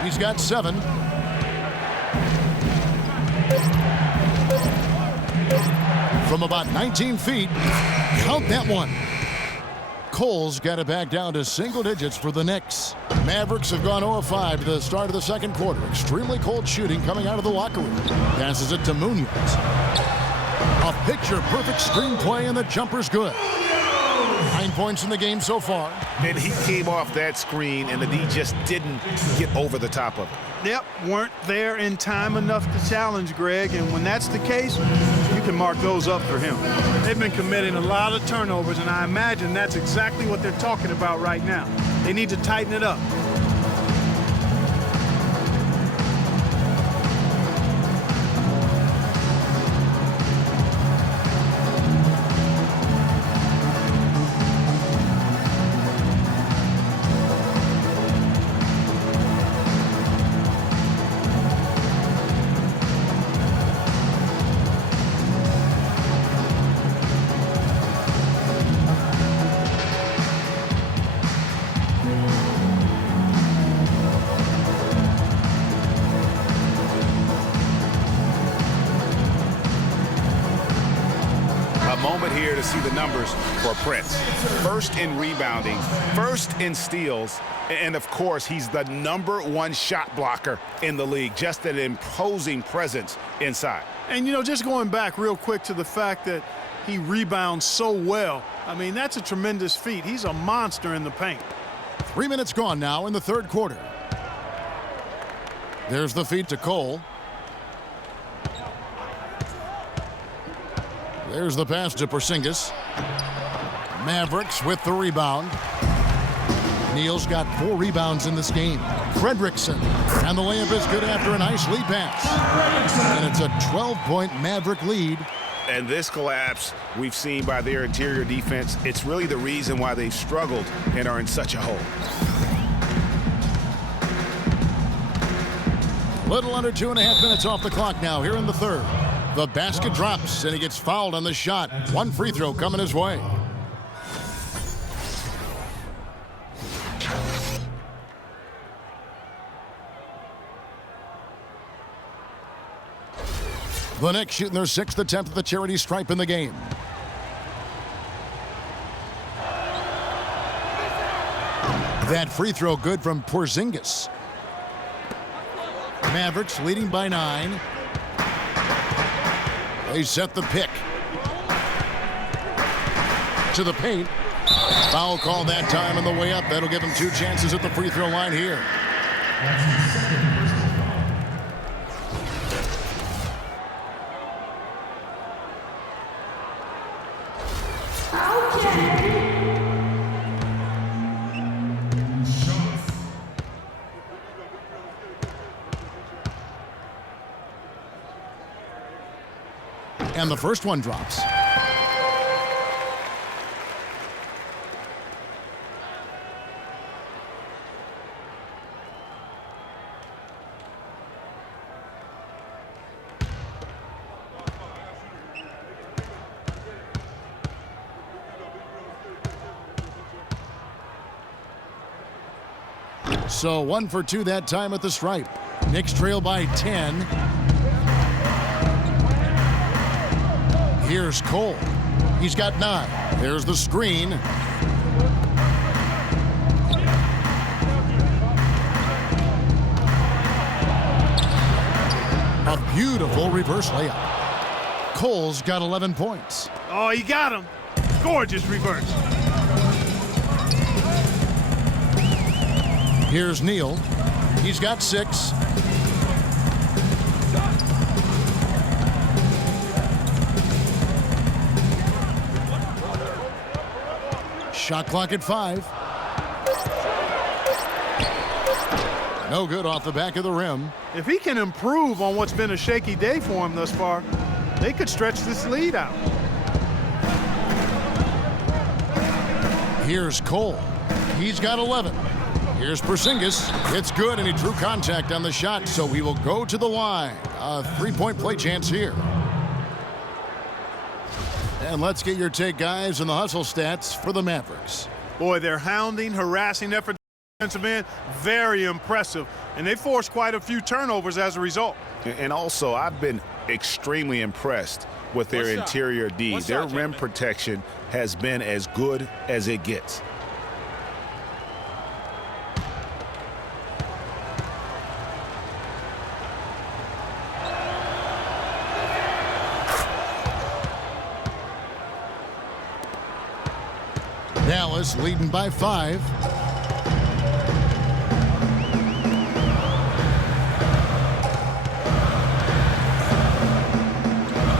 He's got 7. From about 19 feet, count that one. Cole's got it back down to single digits for the Knicks. Mavericks have gone 0-5 to the start of the second quarter. Extremely cold shooting coming out of the locker room. Passes it to Munoz. A picture-perfect screenplay, and the jumper's good. 9 points in the game so far. And he came off that screen, and the D just didn't get over the top of it. Yep, weren't there in time enough to challenge Greg, and when that's the case, you can mark those up for him. They've been committing a lot of turnovers, and I imagine that's exactly what they're talking about right now. They need to tighten it up. Here to see the numbers for Prince. First in rebounding, first in steals, and of course, he's the #1 shot blocker in the league. Just an imposing presence inside. And, you know, just going back real quick to the fact that he rebounds so well, I mean, that's a tremendous feat. He's a monster in the paint. 3 minutes gone now in the third quarter. There's the feed to Cole. There's the pass to Porzingis. Mavericks with the rebound. Neal's got 4 rebounds in this game. Fredrickson, and the layup is good after a nice lead pass. And it's a 12-point Maverick lead. And this collapse we've seen by their interior defense, it's really the reason why they've struggled and are in such a hole. Little under 2.5 minutes off the clock now here in the third. The basket drops, and he gets fouled on the shot. 1 free throw coming his way. The Knicks shooting their 6th attempt at the charity stripe in the game. That free throw good from Porzingis. Mavericks leading by 9. They set the pick. To the paint. Foul call that time on the way up. That'll give him 2 chances at the free throw line here. And the first one drops. So 1 for 2 that time at the stripe. Knicks trail by 10. Here's Cole. He's got 9. There's the screen. A beautiful reverse layup. Cole's got 11 points. Oh, he got him. Gorgeous reverse. Here's Neal. He's got 6. Shot clock at 5. No good off the back of the rim. If he can improve on what's been a shaky day for him thus far, they could stretch this lead out. Here's Cole. He's got 11. Here's Porzingis. It's good, and he drew contact on the shot, so he will go to the line. A three-point play chance here. And let's get your take, guys, on the hustle stats for the Mavericks. Boy, their hounding, harassing effort defensive end, very impressive. And they forced quite a few turnovers as a result. And also, I've been extremely impressed with their interior D. Their rim protection has been as good as it gets. Dallas leading by 5.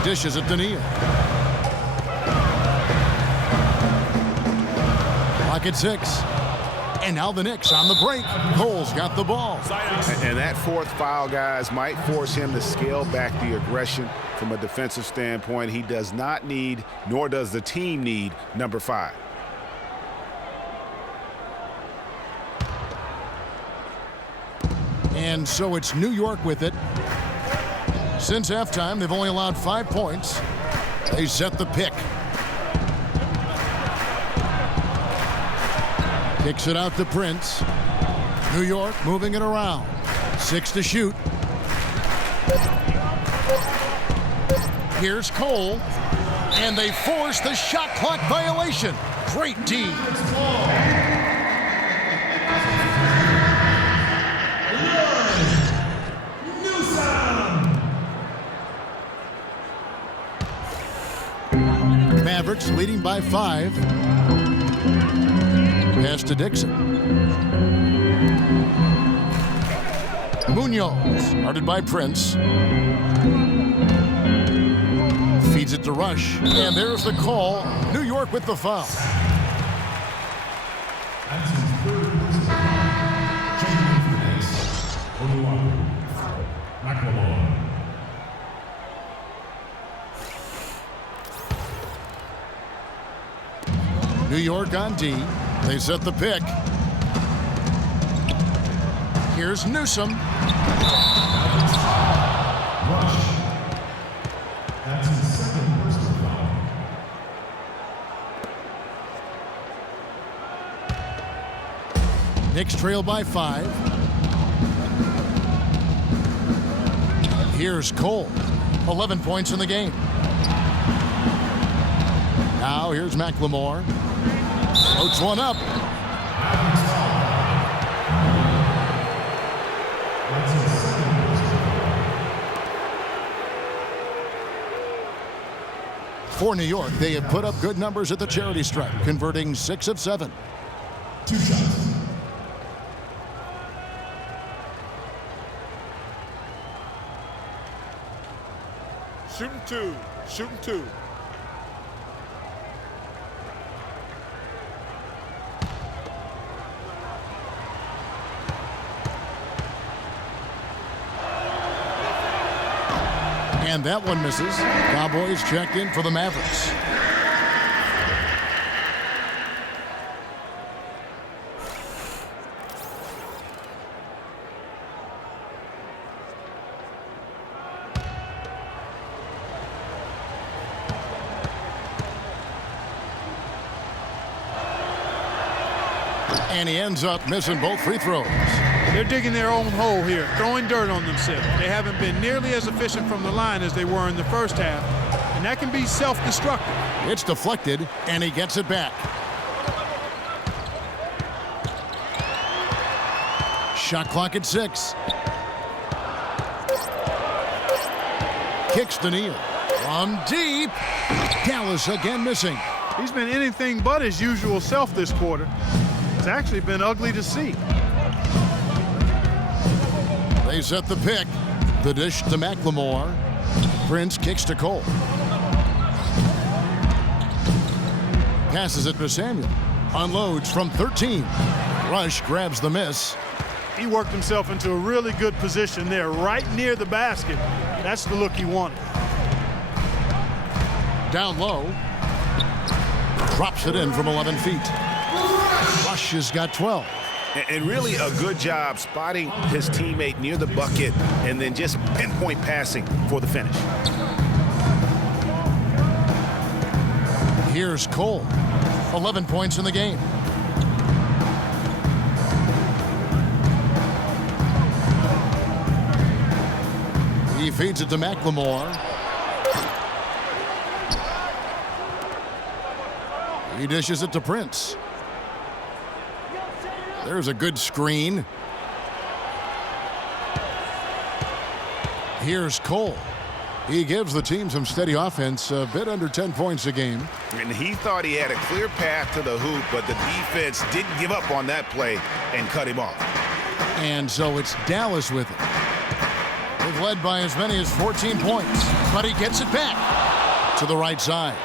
Dishes it to Neal. Clock at 6. And now the Knicks on the break. Cole's got the ball. And that fourth foul, guys, might force him to scale back the aggression from a defensive standpoint. He does not need, nor does the team need, number 5. And so it's New York with it. Since halftime, they've only allowed 5 points. They set the pick. Kicks it out to Prince. New York moving it around. 6 to shoot. Here's Cole. And they force the shot clock violation. Great D. Mavericks leading by 5. Pass to Dixon. Munoz, guarded by Prince. Feeds it to Rush. And there's the call. New York with the foul. New York on D. They set the pick. Here's Newsom. That's his second personal foul. Knicks trail by 5. Here's Cole. 11 points in the game. Now here's McLemore. Floats one up. For New York, they have put up good numbers at the charity stripe, converting 6 of 7. 2 shots. Shooting 2. Shooting 2. And that one misses. Cowboys checked in for the Mavericks. And he ends up missing both free throws. They're digging their own hole here, throwing dirt on themselves. They haven't been nearly as efficient from the line as they were in the first half, and that can be self-destructive. It's deflected, and he gets it back. Shot clock at 6. Kicks to Neal. From deep. Dallas again missing. He's been anything but his usual self this quarter. It's actually been ugly to see. They set the pick. The dish to McLemore. Prince kicks to Cole. Passes it to Samuel. Unloads from 13. Rush grabs the miss. He worked himself into a really good position there, right near the basket. That's the look he wanted. Down low. Drops it in from 11 feet. Rush has got 12. And really a good job spotting his teammate near the bucket and then just pinpoint passing for the finish. Here's Cole. 11 points in the game. He feeds it to McLemore. He dishes it to Prince. There's a good screen. Here's Cole. He gives the team some steady offense, a bit under 10 points a game. And he thought he had a clear path to the hoop, but the defense didn't give up on that play and cut him off. And so it's Dallas with it. They've led by as many as 14 points, but he gets it back to the right side.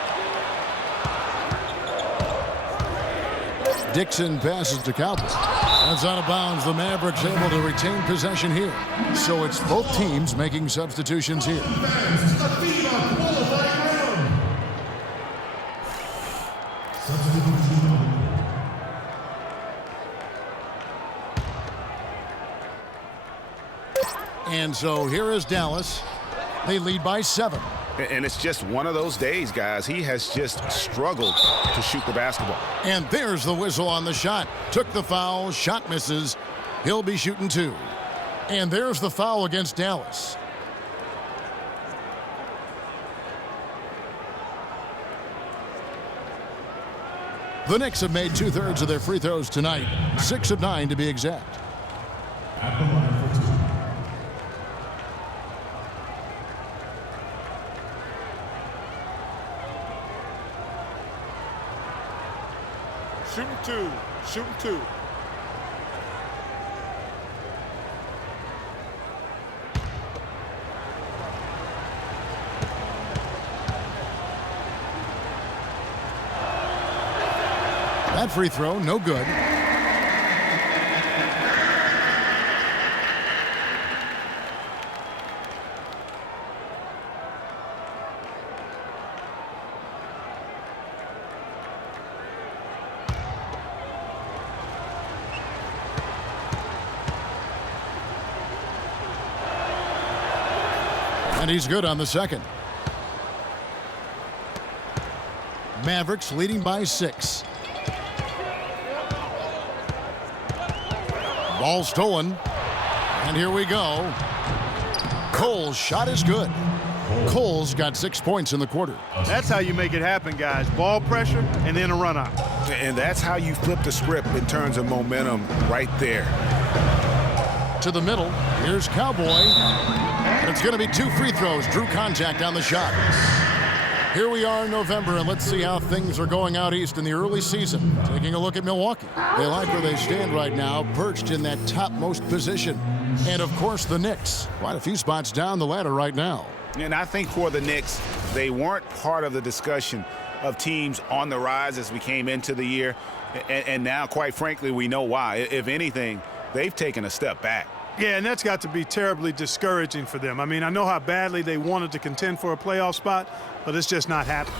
Dixon passes to Cowboy. That's out of bounds. The Mavericks able to retain possession here. So it's both teams making substitutions here. And so here is Dallas. They lead by 7. And it's just one of those days, guys. He has just struggled to shoot the basketball. And there's the whistle on the shot. Took the foul. Shot misses. He'll be shooting 2. And there's the foul against Dallas. The Knicks have made 2/3 of their free throws tonight. 6 of 9 to be exact. At the line for 2. Shooting 2. Shooting 2. That free throw, no good. And he's good on the second. Mavericks leading by 6. Ball stolen. And here we go. Cole's shot is good. Cole's got 6 points in the quarter. That's how you make it happen, guys. Ball pressure and then a run out. And that's how you flip the script in terms of momentum right there. To the middle. Here's Cowboy. And it's going to be 2 free throws. Drew contact on the shot. Here we are in November, and let's see how things are going out east in the early season. Taking a look at Milwaukee. They like where they stand right now, perched in that topmost position. And, of course, the Knicks. Quite a few spots down the ladder right now. And I think for the Knicks, they weren't part of the discussion of teams on the rise as we came into the year. And now, quite frankly, we know why. If anything, they've taken a step back. Yeah, and that's got to be terribly discouraging for them. I mean, I know how badly they wanted to contend for a playoff spot, but it's just not happening.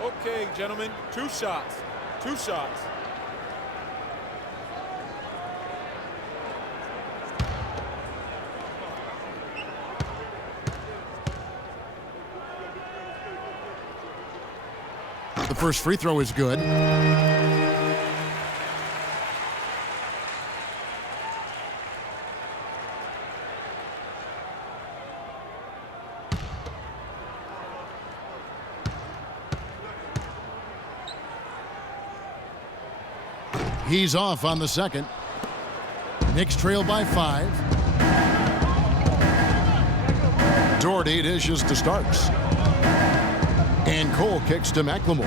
Okay, gentlemen, 2 shots. 2 shots. The first free throw is good. He's off on the second. Knicks trail by 5. Doherty dishes to Starks. And Cole kicks to McLemore.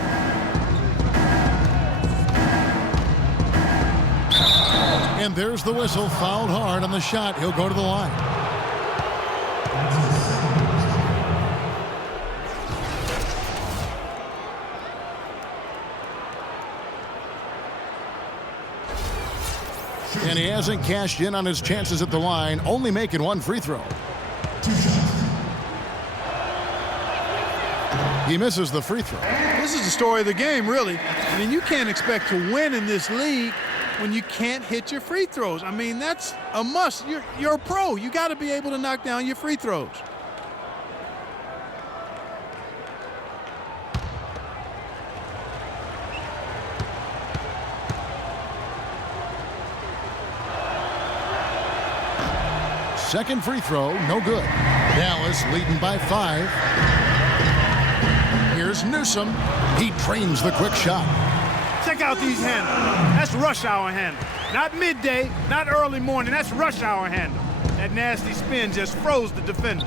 And there's the whistle. Fouled hard on the shot. He'll go to the line. And he hasn't cashed in on his chances at the line, only making one free throw. He misses the free throw. This is the story of the game, really. I mean, you can't expect to win in this league when you can't hit your free throws. I mean, that's a must. You're a pro. You got to be able to knock down your free throws. Second free throw, no good. Dallas leading by 5. Here's Newsom. He trains the quick shot. Check out these handles. That's rush hour handle. Not midday, not early morning. That's rush hour handle. That nasty spin just froze the defender.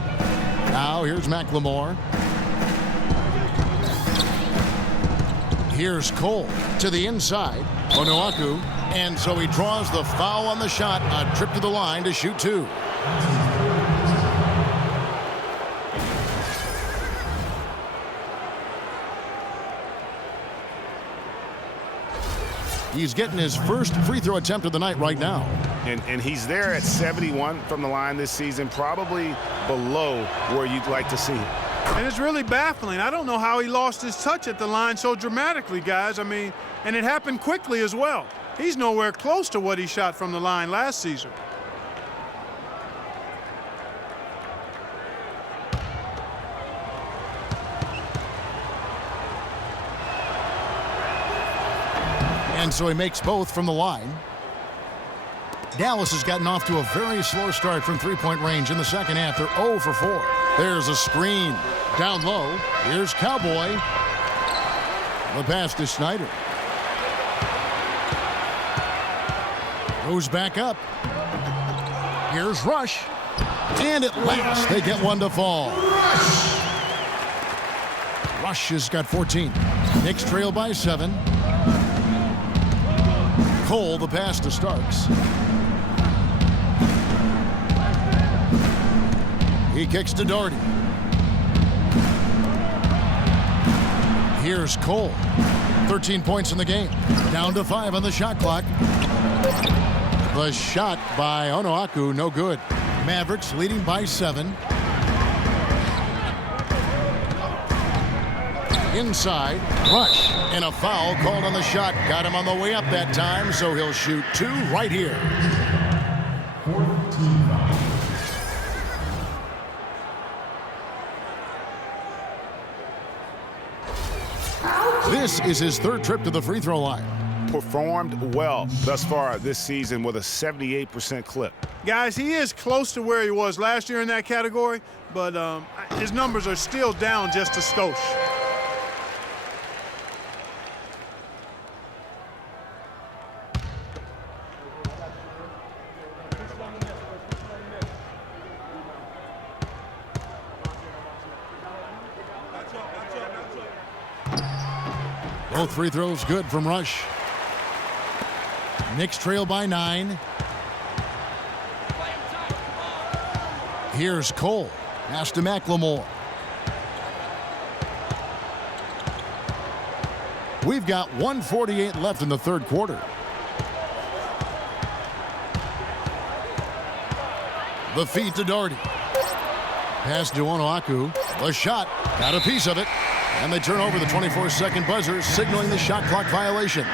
Now here's McLemore. Here's Cole to the inside. Onuaku. And so he draws the foul on the shot. A trip to the line to shoot 2. He's getting his first free throw attempt of the night right now. And he's there at 71 from the line this season, probably below where you'd like to see him. And it's really baffling. I don't know how he lost his touch at the line so dramatically, guys. I mean, and it happened quickly as well. He's nowhere close to what he shot from the line last season. And so he makes both from the line. Dallas has gotten off to a very slow start from three-point range in the second half. They're 0 for 4. There's a screen. Down low. Here's Cowboy. The pass to Snyder. Goes back up. Here's Rush. And at last, they get one to fall. Rush has got 14. Knicks trail by 7. Cole, the pass to Starks. He kicks to Doherty. Here's Cole. 13 points in the game. Down to 5 on the shot clock. The shot by Onuaku, no good. Mavericks leading by 7. Inside, Rush, and a foul called on the shot. Got him on the way up that time, so he'll shoot 2 right here. 14 foul. This is his third trip to the free throw line. Performed well thus far this season with a 78% clip. Guys, he is close to where he was last year in that category, but his numbers are still down just a skosh. Both free throws good from Rush. Knicks trail by 9. Here's Cole. Pass to McLemore. We've got 1:48 left in the third quarter. The feed to Doherty. Pass to Onuaku. The shot. Got a piece of it. And they turn over the 24-second buzzer, signaling the shot clock violation.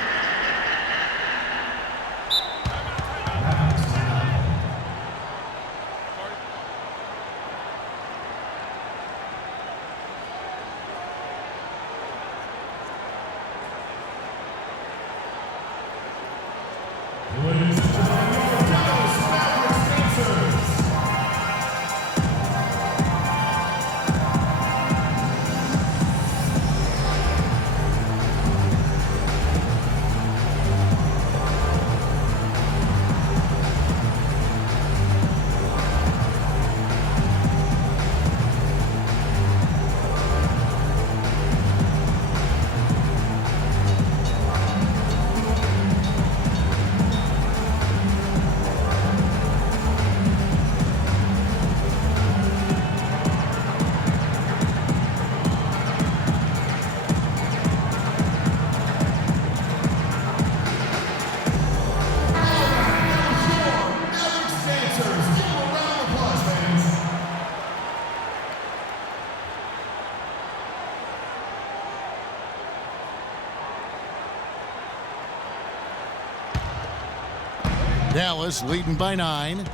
Dallas leading by 9.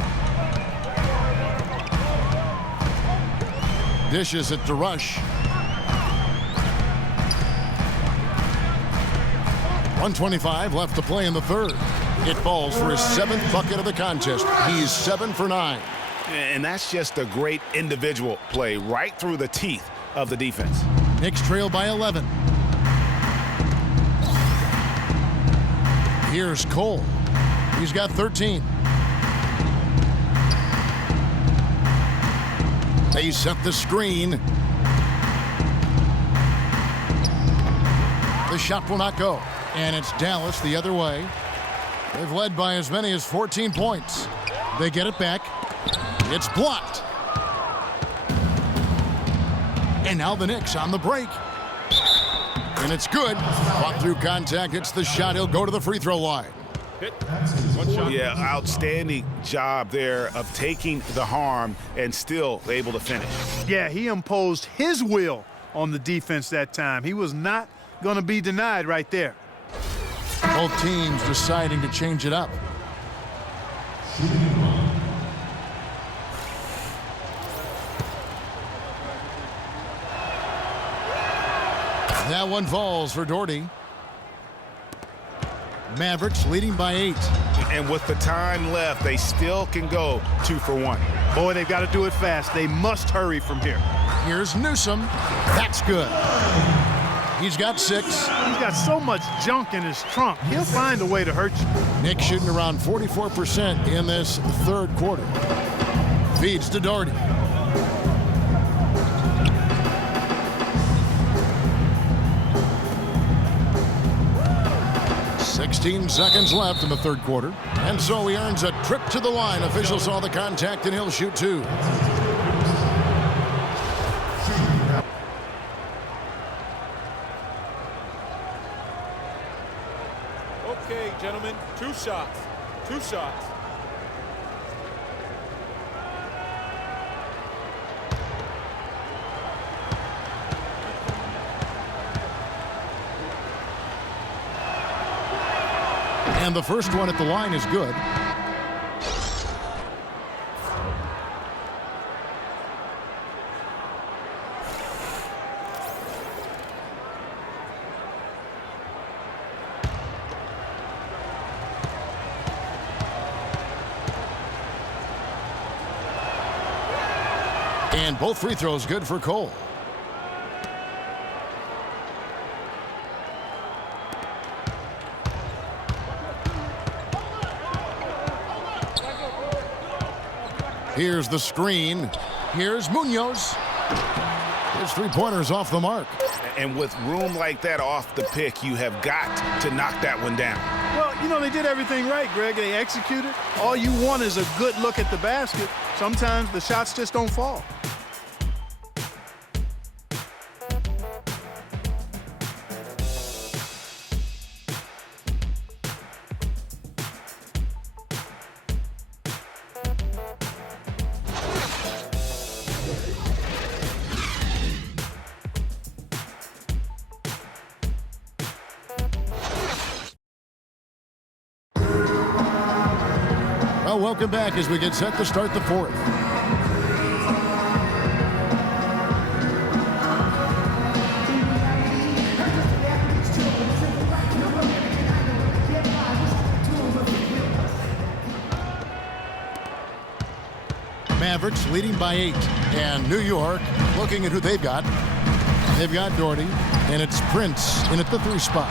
Dishes it to Rush. 1:25 left to play in the third. It falls for his 7th bucket of the contest. He's 7 for 9. And that's just a great individual play right through the teeth of the defense. Knicks trail by 11. Here's Cole. He's got 13. They set the screen. The shot will not go. And it's Dallas the other way. They've led by as many as 14 points. They get it back. It's blocked. And now the Knicks on the break. And it's good. Fought through contact. It's the shot. He'll go to the free throw line. Yeah, outstanding job there of taking the harm and still able to finish. Yeah, he imposed his will on the defense that time. He was not going to be denied right there. Both teams deciding to change it up. That one falls for Doherty. Mavericks leading by 8. And with the time left, they still can go 2 for 1. Boy, they've got to do it fast. They must hurry from here. Here's Newsom. That's good. He's got 6. He's got so much junk in his trunk. He'll find a way to hurt you. Nick shooting around 44% in this third quarter. Feeds to Doherty. "16 seconds left in the third quarter. And so he earns a trip to the line. Officials saw the contact and he'll shoot 2. Okay, gentlemen, 2 shots. 2 shots. And the first one at the line is good. And both free throws good for Cole. Here's the screen. Here's Munoz. His 3-pointer's off the mark. And with room like that off the pick, you have got to knock that one down. Well, you know, they did everything right, Greg. They executed. All you want is a good look at the basket. Sometimes the shots just don't fall. Well, welcome back as we get set to start the fourth. Mavericks leading by 8. And New York looking at who they've got. They've got Doherty, and it's Prince in at the 3 spot.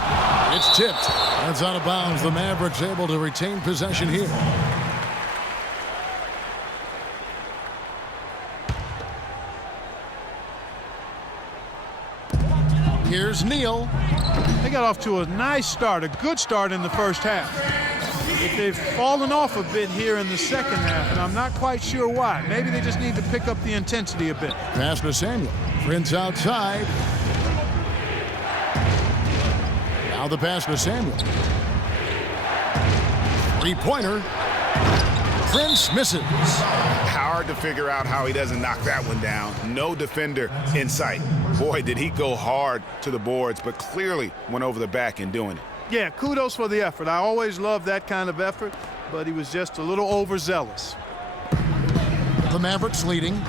It's tipped. That's out of bounds. The Mavericks able to retain possession here. Here's Neal. They got off to a nice start, a good start in the first half. But they've fallen off a bit here in the second half, and I'm not quite sure why. Maybe they just need to pick up the intensity a bit. Pass to Samuel. Prince outside. Now the pass to Samuel. 3-pointer. Prince misses. Hard to figure out how he doesn't knock that one down. No defender in sight. Boy, did he go hard to the boards, but clearly went over the back in doing it. Yeah, kudos for the effort. I always love that kind of effort. but he was just a little overzealous. The Mavericks leading.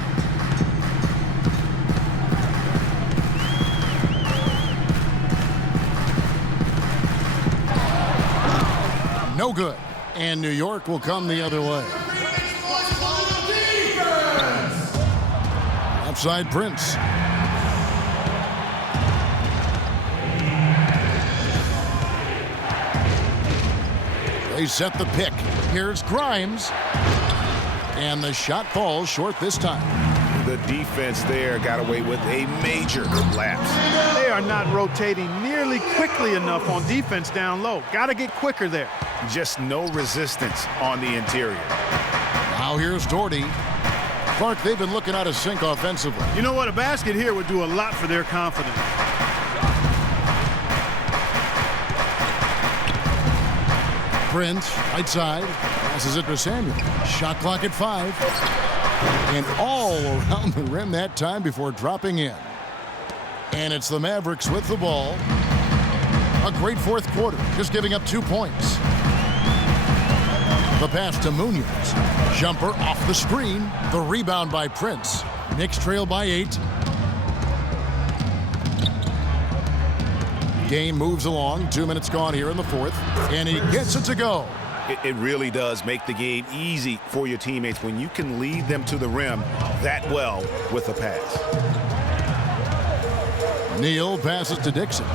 No good. And New York will come the other way. Outside Prince. They set the pick. Here's Grimes. And the shot falls short this time. The defense there got away with a major lapse. They are not rotating nearly quickly enough on defense down low. Got to get quicker there. Just no resistance on the interior. Now here's Doherty. Clark, they've been looking out of sync offensively. You know what? A basket here would do a lot for their confidence. Prince, right side, passes it to Samuel. Shot clock at 5. And all around the rim that time before dropping in. And it's the Mavericks with the ball. A great fourth quarter, just giving up 2 points. The pass to Munoz. Jumper off the screen. The rebound by Prince. Knicks trail by 8. Game moves along. 2 minutes gone here in the fourth. And he gets it to go. It really does make the game easy for your teammates when you can lead them to the rim that well with a pass. Neal passes to Dixon.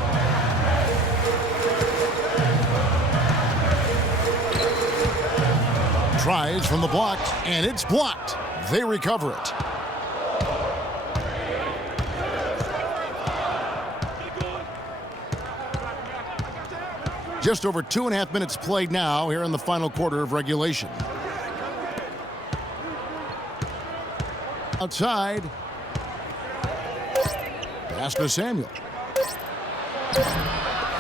Tries from the block, and it's blocked. They recover it. Just over 2.5 minutes played now here in the final quarter of regulation. Outside. Pass to Samuel.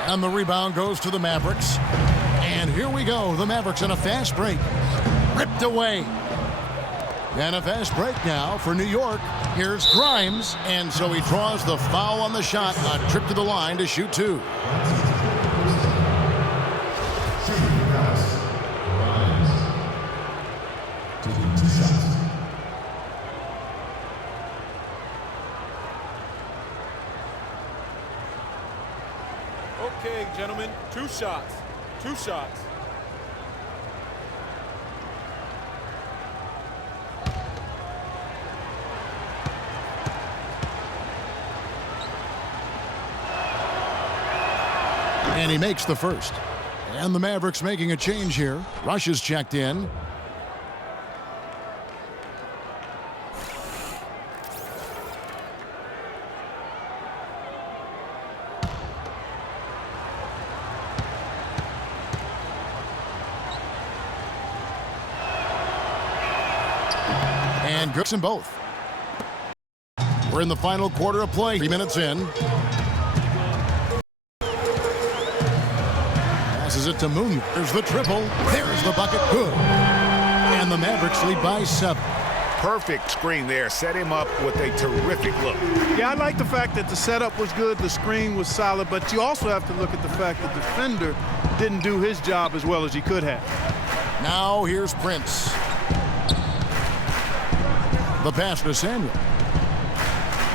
And the rebound goes to the Mavericks. And here we go. The Mavericks in a fast break. Ripped away. And a fast break now for New York. Here's Grimes. And so he draws the foul on the shot. A trip to the line to shoot 2. Okay, gentlemen, 2 shots. 2 shots. And he makes the first. And the Mavericks making a change here. Rush is checked in. And Gooks in both. We're in the final quarter of play. 3 minutes in. Passes it to Munoz. There's the triple. There's the bucket. Good. And the Mavericks lead by 7. Perfect screen there. Set him up with a terrific look. Yeah, I like the fact that the setup was good, the screen was solid, but you also have to look at the fact that the defender didn't do his job as well as he could have. Now here's Prince. The pass to Samuel.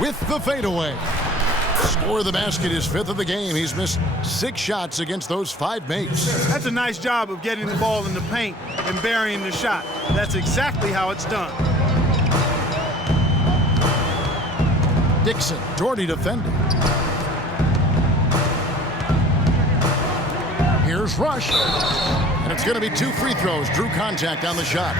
With the fadeaway. Score the basket, his 5th of the game. He's missed 6 shots against those 5 mates. That's a nice job of getting the ball in the paint and burying the shot. That's exactly how it's done. Dixon, Doherty defending. Here's Rush. And it's going to be 2 free throws. Drew contact on the shot.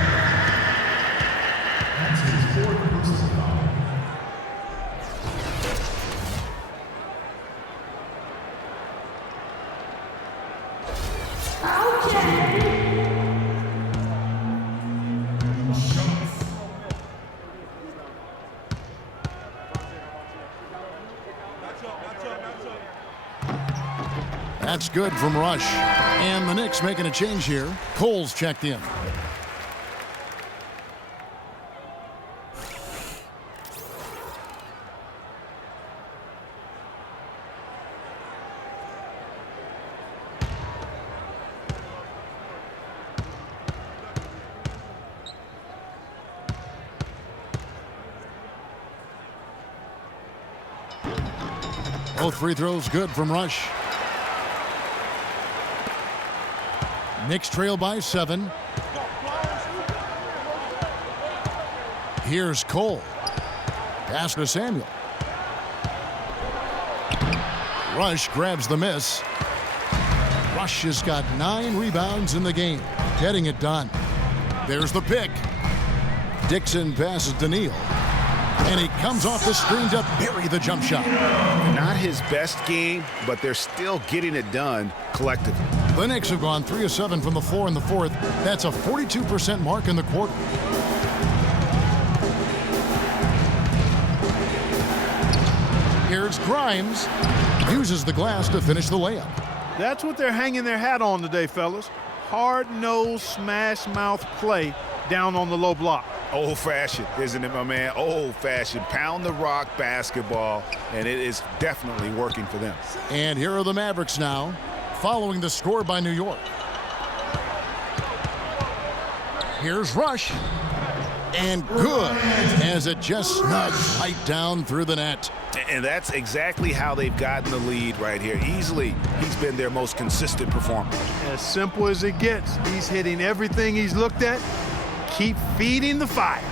That's good from Rush. And the Knicks making a change here. Cole's checked in. Both free throws good from Rush. Knicks trail by 7. Here's Cole. Pass to Samuel. Rush grabs the miss. Rush has got 9 rebounds in the game, getting it done. There's the pick. Dixon passes to Neal. And he comes off the screen to bury the jump shot. Not his best game, but they're still getting it done collectively. The Knicks have gone 3 of 7 from the floor in the fourth. That's a 42% mark in the quarter. Here's Grimes. Uses the glass to finish the layup. That's what they're hanging their hat on today, fellas. Hard-nosed, smash-mouth play down on the low block. Old-fashioned, isn't it, my man? Old-fashioned, pound the rock basketball, and it is definitely working for them. And here are the Mavericks now, following the score by New York. Here's Rush. And good, as it just snugs right down through the net. And that's exactly how they've gotten the lead right here. Easily, he's been their most consistent performer. As simple as it gets. He's hitting everything he's looked at. Keep feeding the fire.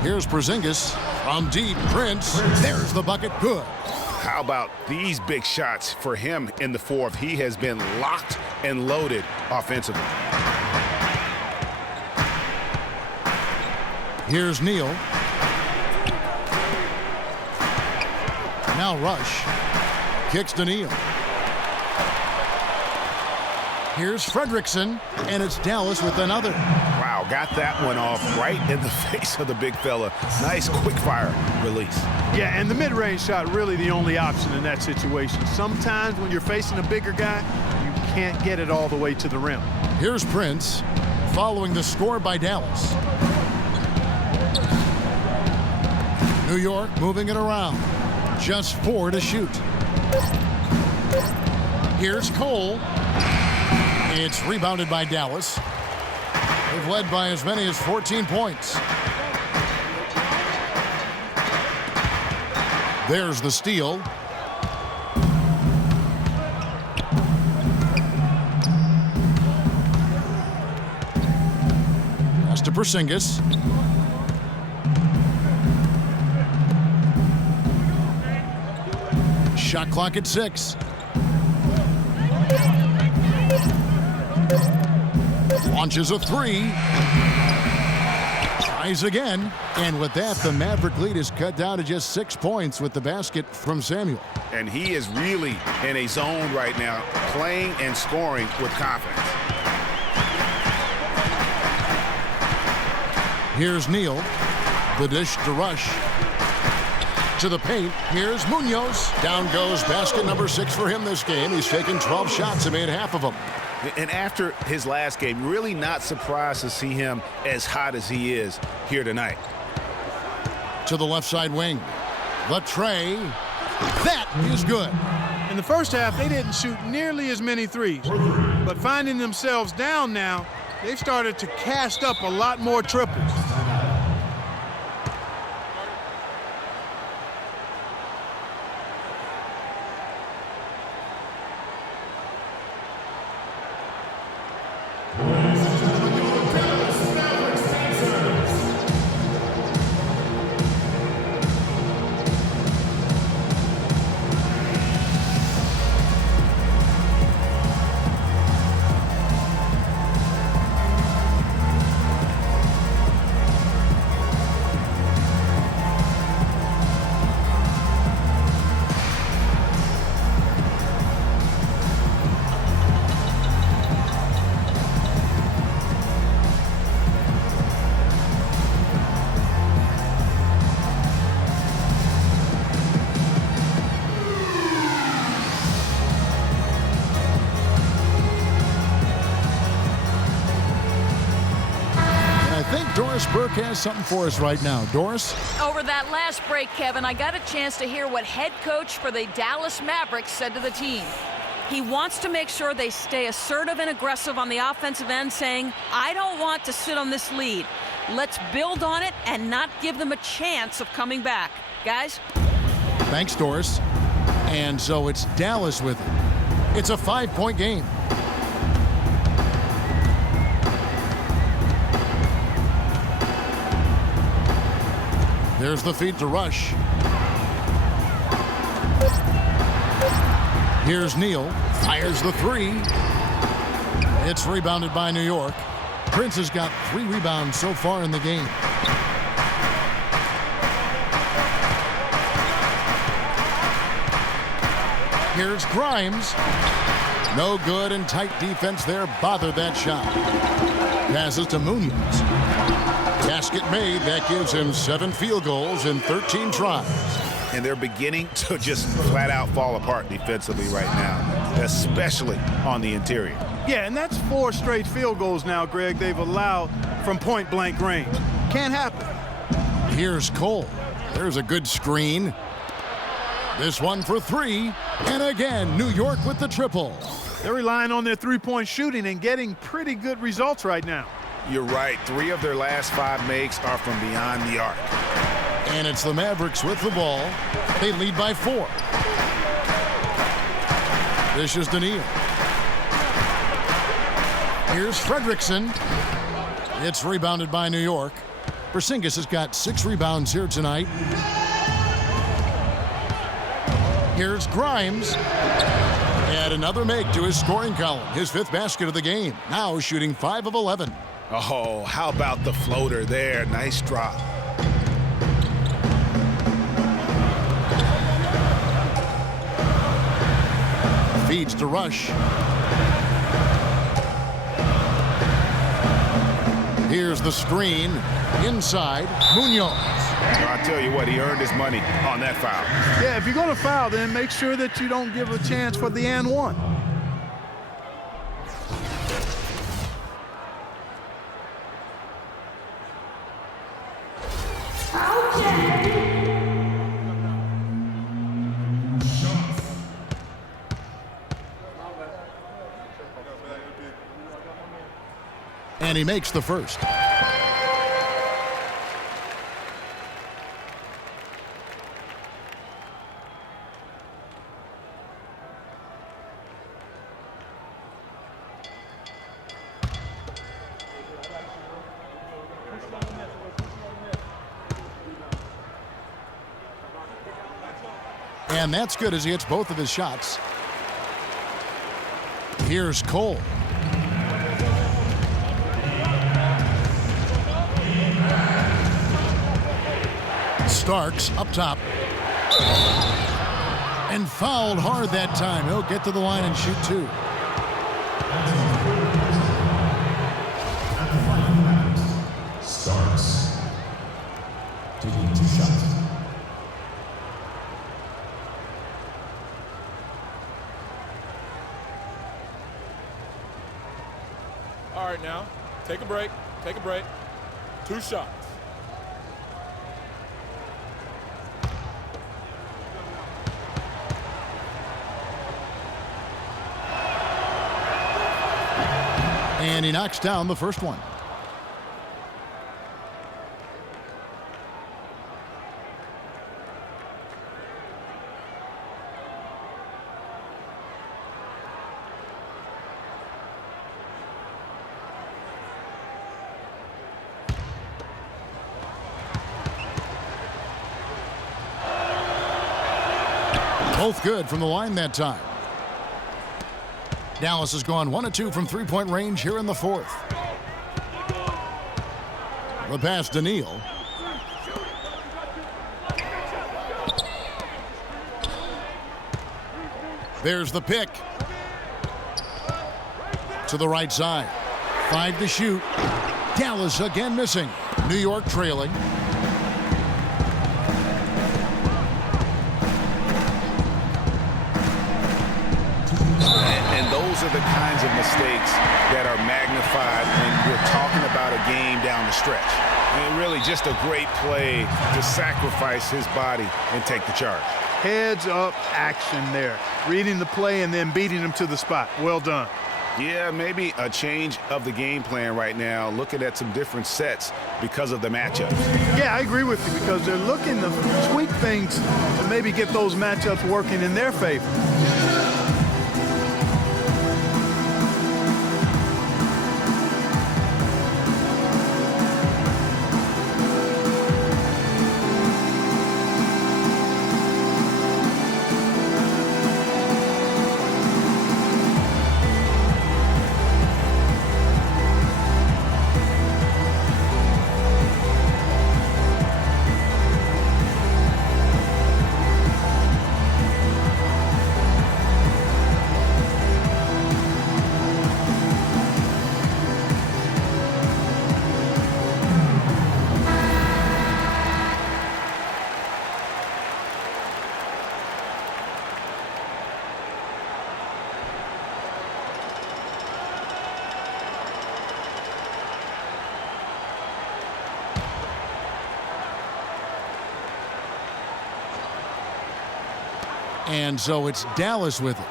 Here's Porzingis from deep. Prince. There's the bucket. Good. How about these big shots for him in the fourth? He has been locked and loaded offensively. Here's Neal. Now Rush. Kicks to Neal. Here's Fredrickson, and it's Dallas with another. Wow, got that one off right in the face of the big fella. Nice quick fire release. Yeah, and the mid-range shot really the only option in that situation. Sometimes when you're facing a bigger guy, you can't get it all the way to the rim. Here's Prince, following the score by Dallas. New York moving it around. Just 4 to shoot. Here's Cole. It's rebounded by Dallas. They've led by as many as 14 points. There's the steal. Pass to Porzingis. Shot clock at 6. Launches a 3. Tries again. And with that, the Maverick lead is cut down to just 6 points with the basket from Samuel. And he is really in a zone right now, playing and scoring with confidence. Here's Neal. The dish to Rush. To the paint. Here's Munoz. Down goes basket number 6 for him this game. He's taken 12 shots and made half of them. And after his last game, really not surprised to see him as hot as he is here tonight. To the left side wing. The tray. That is good. In the first half, they didn't shoot nearly as many threes. But finding themselves down now, they've started to cast up a lot more triples. Doris Burke has something for us right now. Doris? Over that last break, Kevin, I got a chance to hear what head coach for the Dallas Mavericks said to the team. He wants to make sure they stay assertive and aggressive on the offensive end, saying, I don't want to sit on this lead. Let's build on it and not give them a chance of coming back. Guys? Thanks, Doris. And so it's Dallas with it. It's a 5-point game. There's the feed to Rush. Here's Neal. Fires the three. It's rebounded by New York. Prince has got 3 rebounds so far in the game. Here's Grimes. No good, and tight defense there bothered that shot. Passes to Munoz. Basket made. That gives him 7 field goals in 13 tries. And they're beginning to just flat out fall apart defensively right now, especially on the interior. Yeah, and that's 4 straight field goals now, Greg, they've allowed from point-blank range. Can't happen. Here's Cole. There's a good screen. This one for 3. And again, New York with the triple. They're relying on their three-point shooting and getting pretty good results right now. You're right. 3 of their last 5 makes are from beyond the arc. And it's the Mavericks with the ball. They lead by 4. This is Daniil. Here's Fredrickson. It's rebounded by New York. Porzingis has got 6 rebounds here tonight. Here's Grimes. Add another make to his scoring column. His 5th basket of the game. Now shooting 5 of 11. Oh, how about the floater there? Nice drop. Feeds to Rush. Here's the screen. Inside, Munoz. I tell you what, he earned his money on that foul. Yeah, if you're going to foul, then make sure that you don't give a chance for the and one. And he makes the first. And that's good as he hits both of his shots. Here's Cole. Starks up top. And fouled hard that time. He'll get to the line and shoot 2. Starks taking 2 shots. All right, now, take a break. Take a break. 2 shots. And he knocks down the first one. Both good from the line that time. Dallas has gone 1 of 2 from 3-point range here in the 4th. The pass to Neal. There's the pick. To the right side. 5 to shoot. Dallas again missing. New York trailing. Those are the kinds of mistakes that are magnified when we're talking about a game down the stretch. And really just a great play to sacrifice his body and take the charge. Heads up action there. Reading the play and then beating him to the spot. Well done. Yeah, maybe a change of the game plan right now, looking at some different sets because of the matchups. Yeah, I agree with you because they're looking to tweak things to maybe get those matchups working in their favor. And so it's Dallas with it.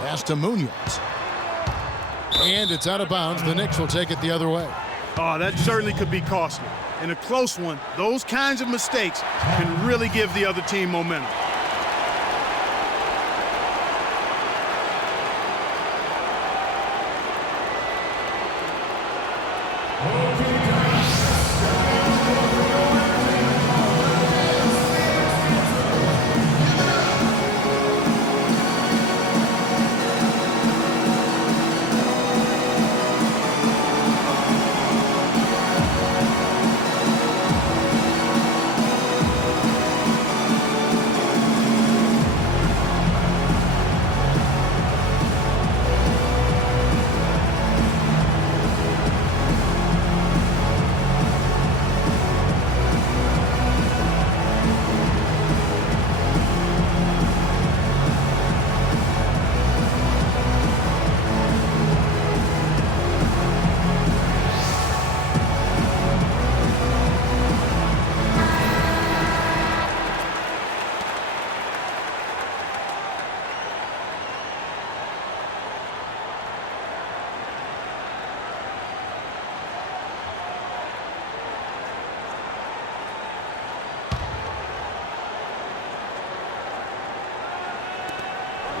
Pass to Munoz. And it's out of bounds. The Knicks will take it the other way. Oh, that certainly could be costly. In a close one, those kinds of mistakes can really give the other team momentum.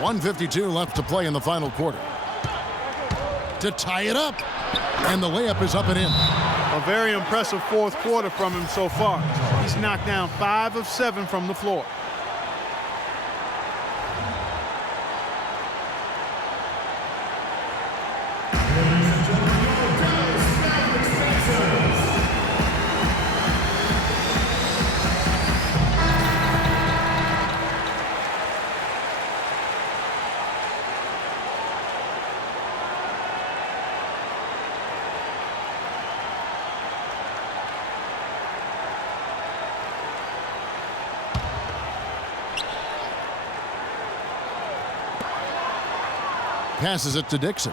.152 left to play in the final quarter. To tie it up. And the layup is up and in. A very impressive fourth quarter from him so far. He's knocked down 5 of 7 from the floor. Passes it to Dixon.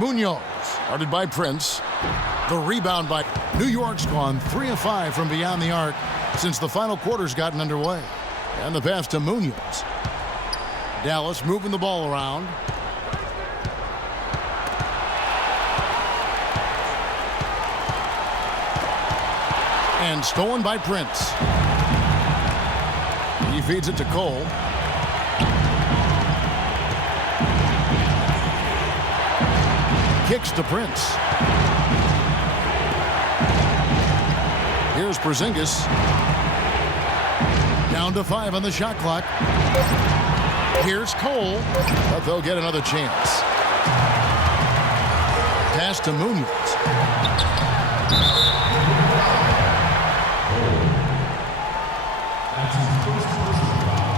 Munoz, guarded by Prince. The rebound by New York's gone 3 of 5 from beyond the arc since the final quarter's gotten underway. And the pass to Munoz. Dallas moving the ball around. And stolen by Prince. He feeds it to Cole. Kicks to Prince. Here's Porzingis. Down to 5 on the shot clock. Here's Cole, but they'll get another chance. Pass to Munoz. That's his first personal foul.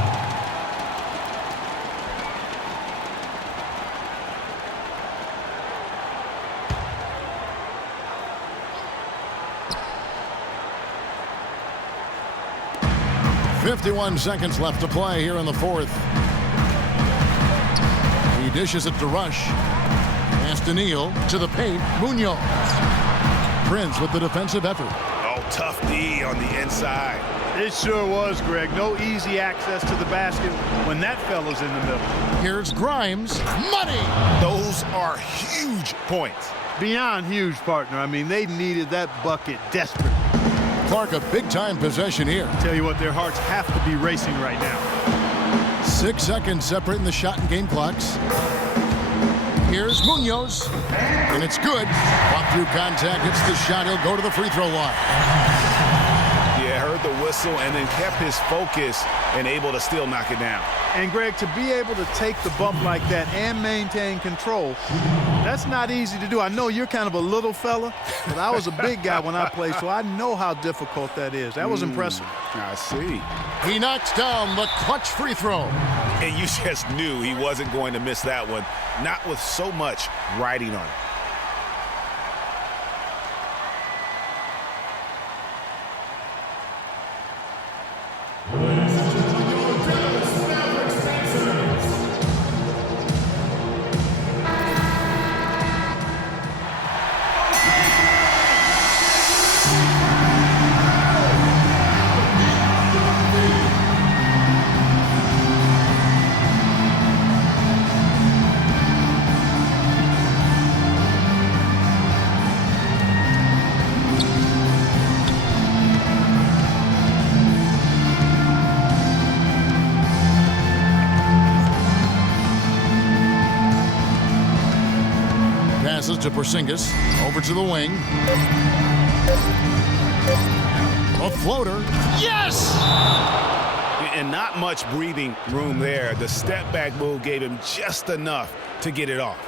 .51 seconds left to play here in the fourth. He dishes it to Rush. Pass to Neal. To the paint. Munoz. Prince with the defensive effort. Oh, tough D on the inside. It sure was, Greg. No easy access to the basket when that fella's in the middle. Here's Grimes. Money! Those are huge points. Beyond huge, partner. I mean, they needed that bucket desperately. Clark, a big-time possession here. Tell you what, their hearts have to be racing right now. 6 seconds separating the shot and game clocks. Here's Munoz, and it's good. Walk through contact, hits the shot. He'll go to the free throw line. Yeah, heard the whistle and then kept his focus and able to still knock it down. And, Greg, to be able to take the bump like that and maintain control, that's not easy to do. I know you're kind of a little fella, but I was a big guy when I played, so I know how difficult that is. That was impressive. I see. He knocks down the clutch free throw. And you just knew he wasn't going to miss that one, not with so much riding on it. To Porzingis, over to the wing. A floater. Yes! And not much breathing room there. The step back move gave him just enough to get it off.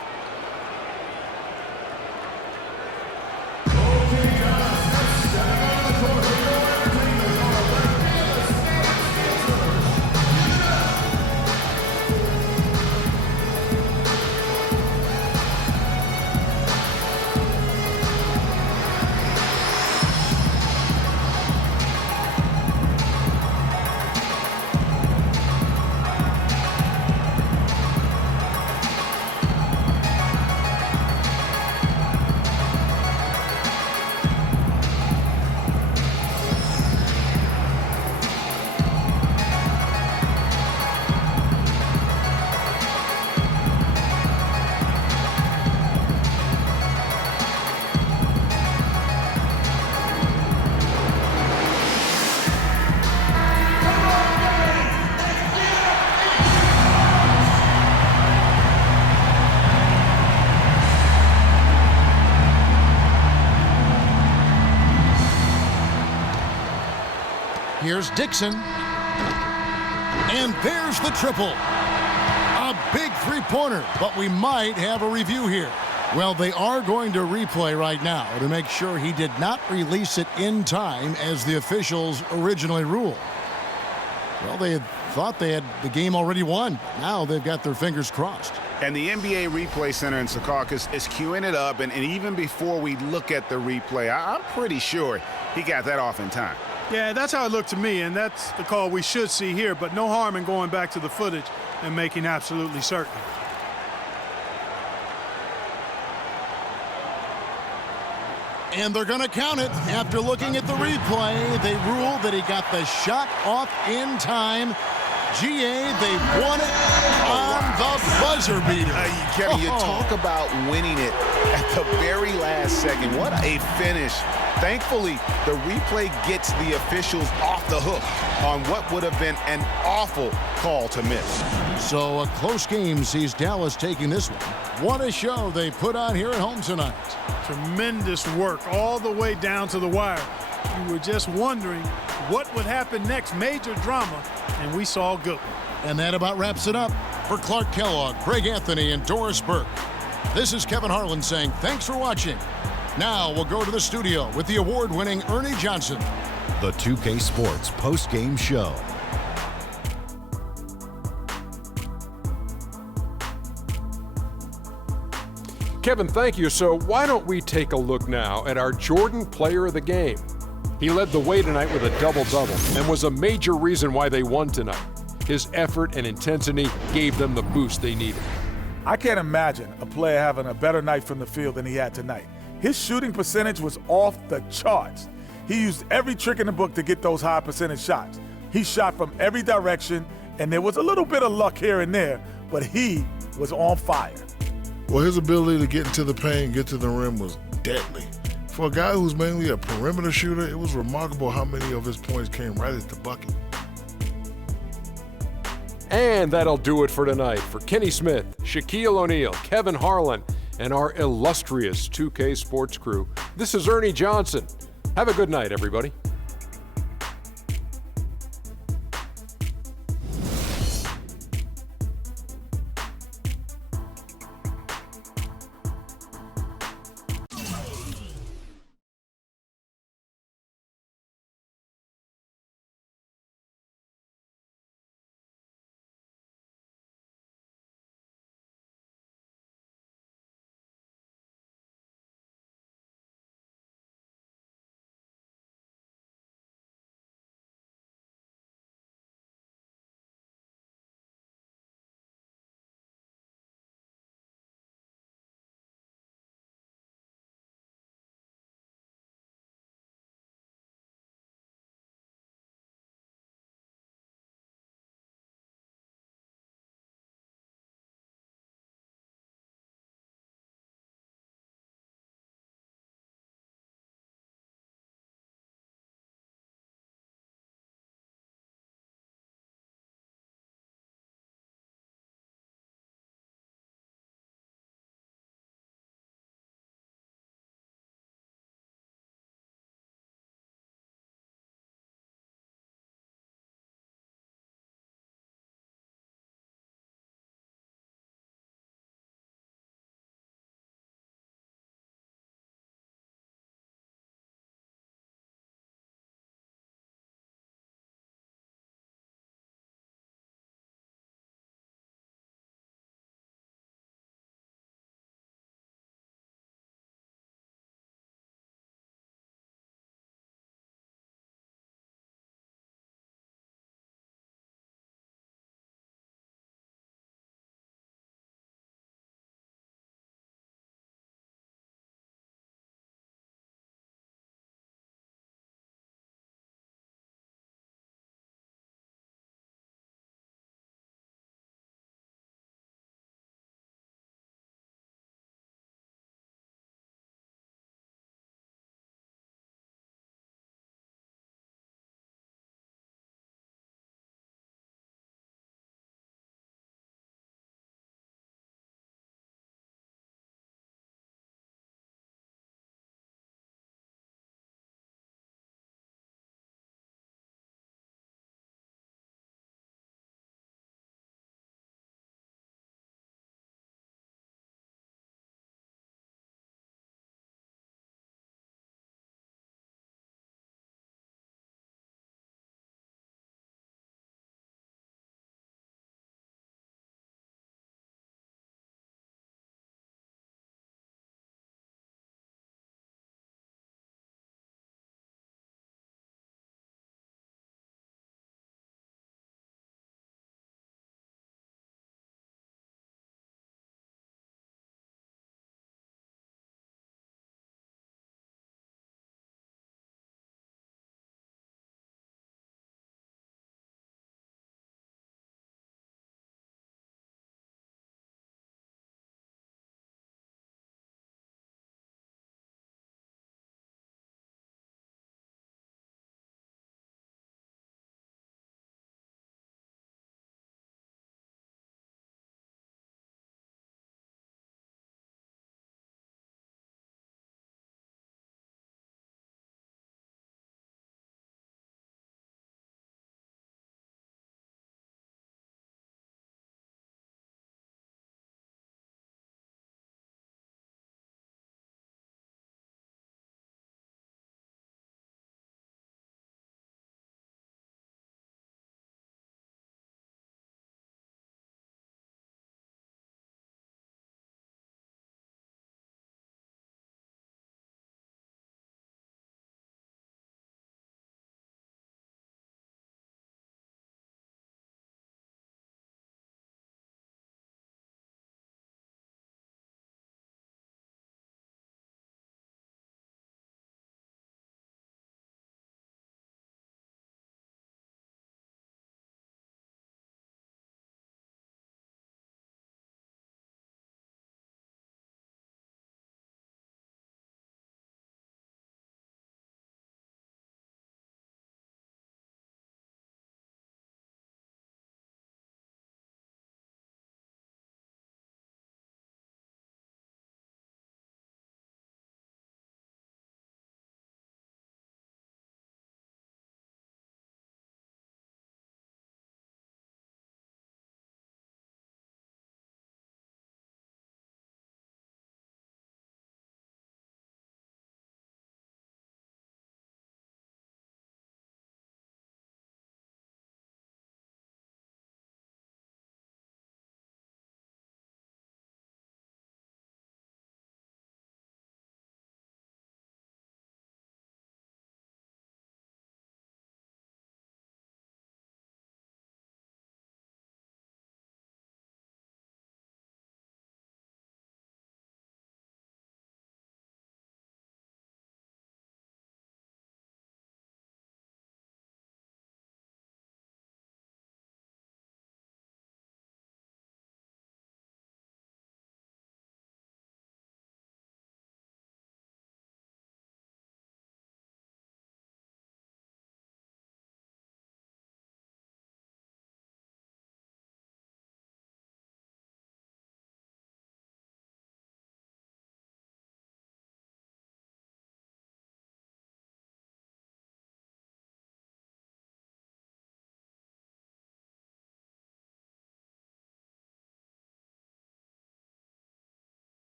Here's Dixon. And there's the triple. A big three-pointer, but we might have a review here. Well, they are going to replay right now to make sure he did not release it in time as the officials originally ruled. Well, they had thought they had the game already won. Now they've got their fingers crossed. And the NBA Replay Center in Secaucus is queuing it up, and even before we look at the replay, I'm pretty sure he got that off in time. Yeah, that's how it looked to me, and that's the call we should see here, but no harm in going back to the footage and making absolutely certain. And they're going to count it. After looking at the replay, they ruled that he got the shot off in time. GA, they won it on the buzzer beater. Kevin, you talk about winning it at the very last second. What a finish. Thankfully, the replay gets the officials off the hook on what would have been an awful call to miss. So a close game sees Dallas taking this one. What a show they put on here at home tonight. Tremendous work all the way down to the wire. You were just wondering what would happen next. Major drama, and we saw a good one. And that about wraps it up. For Clark Kellogg, Greg Anthony, and Doris Burke, this is Kevin Harlan saying thanks for watching. Now we'll go to the studio with the award-winning Ernie Johnson. The 2K Sports post-game show. Kevin, thank you. So why don't we take a look now at our Jordan Player of the Game. He led the way tonight with a double-double and was a major reason why they won tonight. His effort and intensity gave them the boost they needed. I can't imagine a player having a better night from the field than he had tonight. His shooting percentage was off the charts. He used every trick in the book to get those high percentage shots. He shot from every direction, and there was a little bit of luck here and there, but he was on fire. Well, his ability to get into the paint, get to the rim was deadly. For a guy who's mainly a perimeter shooter, it was remarkable how many of his points came right at the bucket. And that'll do it for tonight. For Kenny Smith, Shaquille O'Neal, Kevin Harlan, and our illustrious 2K Sports crew, this is Ernie Johnson. Have a good night, everybody.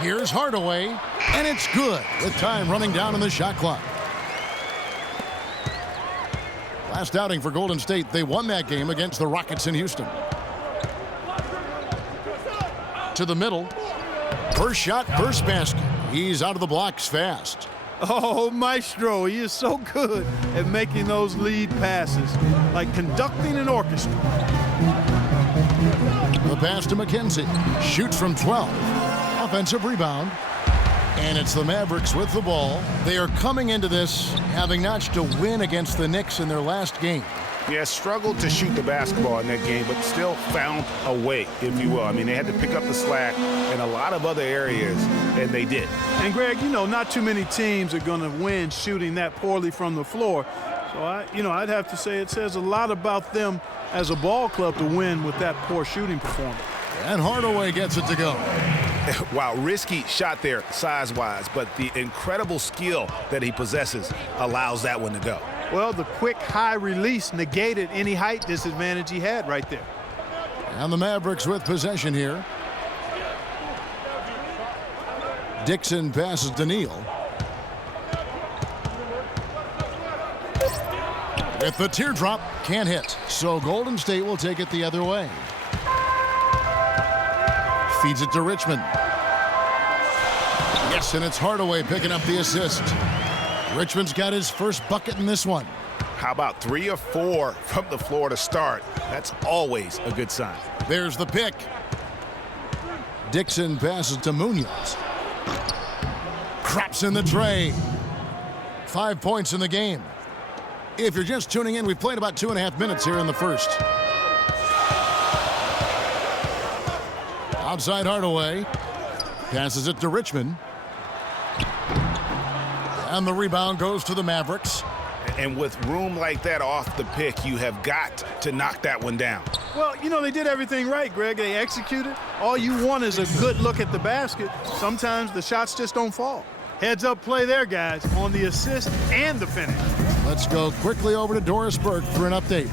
Here's Hardaway, and it's good with time running down on the shot clock. Last outing for Golden State, they won that game against the Rockets in Houston. To the middle. First shot, first basket. He's out of the blocks fast. Oh, Maestro, he is so good at making those lead passes, like conducting an orchestra. The pass to McKenzie. Shoots from 12. Offensive rebound. And it's the Mavericks with the ball. They are coming into this having notched a win against the Knicks in their last game. Yeah, struggled to shoot the basketball in that game, but still found a way, if you will. I mean, they had to pick up the slack in a lot of other areas, and they did. And, Greg, you know, not too many teams are going to win shooting that poorly from the floor. So, I'd have to say it says a lot about them as a ball club to win with that poor shooting performance. And Hardaway gets it to go. Wow, risky shot there size-wise, but the incredible skill that he possesses allows that one to go. Well, the quick high release negated any height disadvantage he had right there. And the Mavericks with possession here. Dixon passes to Neal. With the teardrop, can't hit. So Golden State will take it the other way. Feeds it to Richmond. Yes, and it's Hardaway picking up the assist. Richmond's got his first bucket in this one. How about 3 or 4 from the floor to start? That's always a good sign. There's the pick. Dixon passes to Munoz. Drops in the tray. 5 points in the game. If you're just tuning in, we've played about 2.5 minutes here in the first. Outside Hardaway. Passes it to Richmond. And the rebound goes to the Mavericks. And with room like that off the pick, you have got to knock that one down. Well, you know, they did everything right, Greg. They executed. All you want is a good look at the basket. Sometimes the shots just don't fall. Heads up play there, guys, on the assist and the finish. Let's go quickly over to Doris Burke for an update.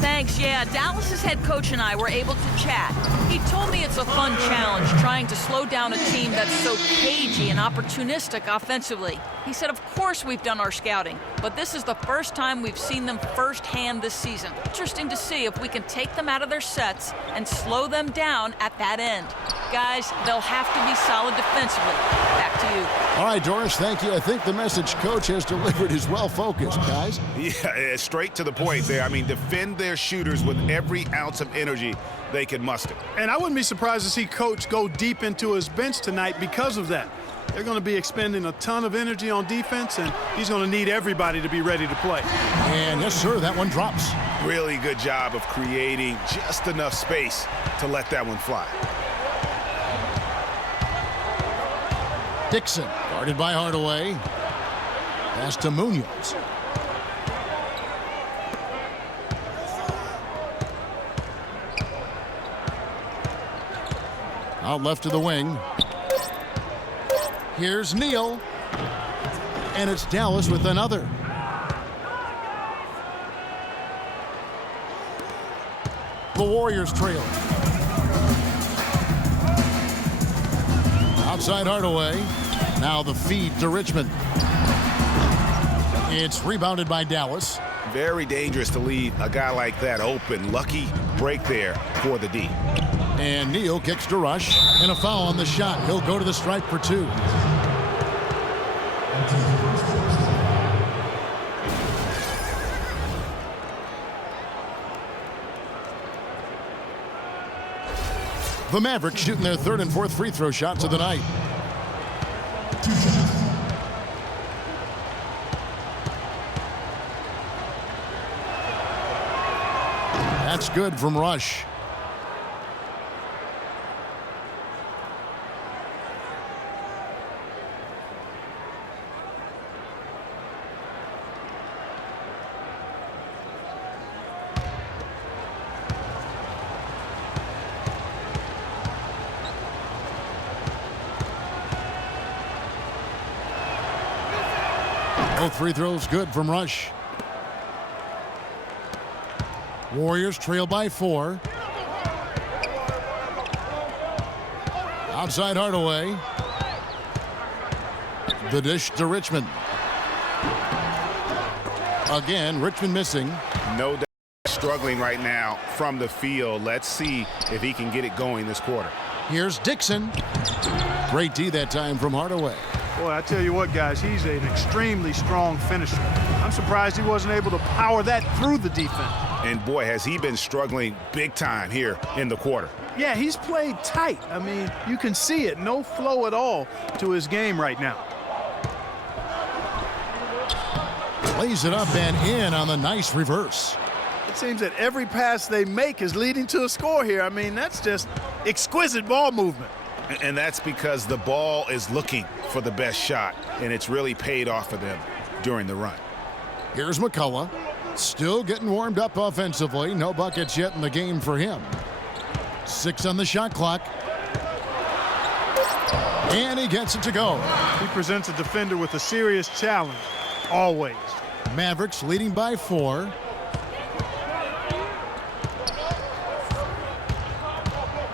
Thanks. Yeah, Dallas's head coach and I were able to chat. He told me it's a fun challenge trying to slow down a team that's so cagey and opportunistic offensively. He said, of course we've done our scouting, but this is the first time we've seen them firsthand this season. Interesting to see if we can take them out of their sets and slow them down at that end. Guys, they'll have to be solid defensively. Back to you. All right, Doris, thank you. I think the message coach has delivered is well focused, guys. Yeah, straight to the point there. I mean, defend their shooters with every ounce of energy they can muster. And I wouldn't be surprised to see Coach go deep into his bench tonight because of that. They're going to be expending a ton of energy on defense, and he's going to need everybody to be ready to play. And yes, sir, that one drops. Really good job of creating just enough space to let that one fly. Dixon, guarded by Hardaway. Pass to Munoz. Out left to the wing. Here's Neal. And it's Dallas with another. The Warriors trail. Outside Hardaway. Now the feed to Richmond. It's rebounded by Dallas. Very dangerous to leave a guy like that open. Lucky break there for the D. And Neal kicks to Rush. And a foul on the shot. He'll go to the stripe for 2. The Mavericks shooting their 3rd and 4th free throw shots of the night. That's good from Rush. Both free throws good from Rush. Warriors trail by 4. Outside Hardaway. The dish to Richmond. Again, Richmond missing. No doubt struggling right now from the field. Let's see if he can get it going this quarter. Here's Dixon. Great D that time from Hardaway. Boy, I tell you what, guys, he's an extremely strong finisher. I'm surprised he wasn't able to power that through the defense. And boy, has he been struggling big time here in the quarter. Yeah, he's played tight. I mean, you can see it. No flow at all to his game right now. Lays it up and in on the nice reverse. It seems that every pass they make is leading to a score here. I mean, that's just exquisite ball movement. And that's because the ball is looking for the best shot, and it's really paid off for them during the run. Here's McCullough. Still getting warmed up offensively. No buckets yet in the game for him. 6 on the shot clock. And he gets it to go. He presents a defender with a serious challenge, always. Mavericks leading by 4.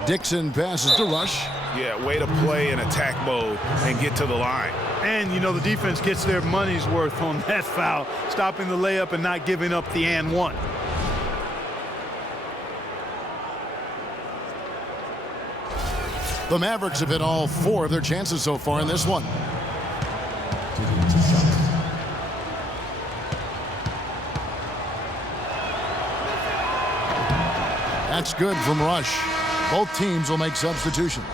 Dixon passes to Rush. Yeah, way to play in attack mode and get to the line. And, you know, the defense gets their money's worth on that foul, stopping the layup and not giving up the and one. The Mavericks have hit all 4 of their chances so far in this one. That's good from Rush. Both teams will make substitutions.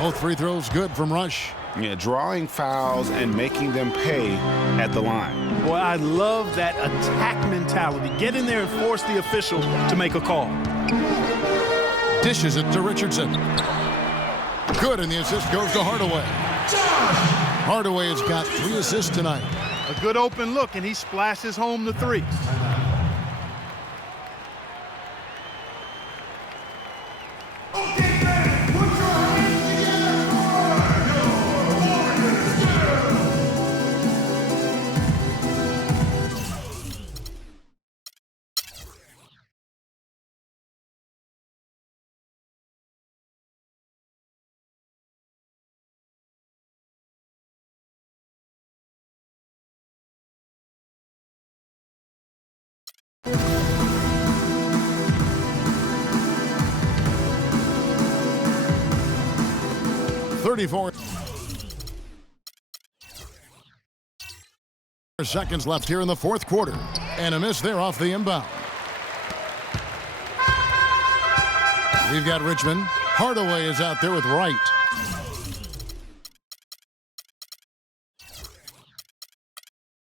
Both free throws good from Rush. Yeah, drawing fouls and making them pay at the line. Boy, I love that attack mentality. Get in there and force the official to make a call. Dishes it to Richardson. Good, and the assist goes to Hardaway. Hardaway has got 3 assists tonight. A good open look, and he splashes home the 3. Seconds left here in the 4th quarter, and a miss there off the inbound. We've got Richmond. Hardaway is out there with Wright.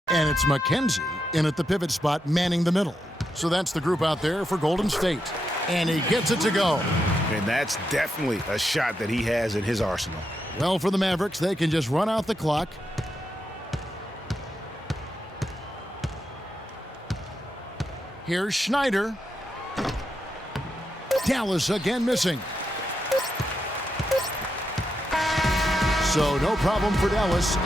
And it's McKenzie in at the pivot spot, manning the middle. So that's the group out there for Golden State. And he gets it to go. And that's definitely a shot that he has in his arsenal. Well, for the Mavericks, they can just run out the clock. Here's Schneider. Dallas again missing. So no problem for Dallas.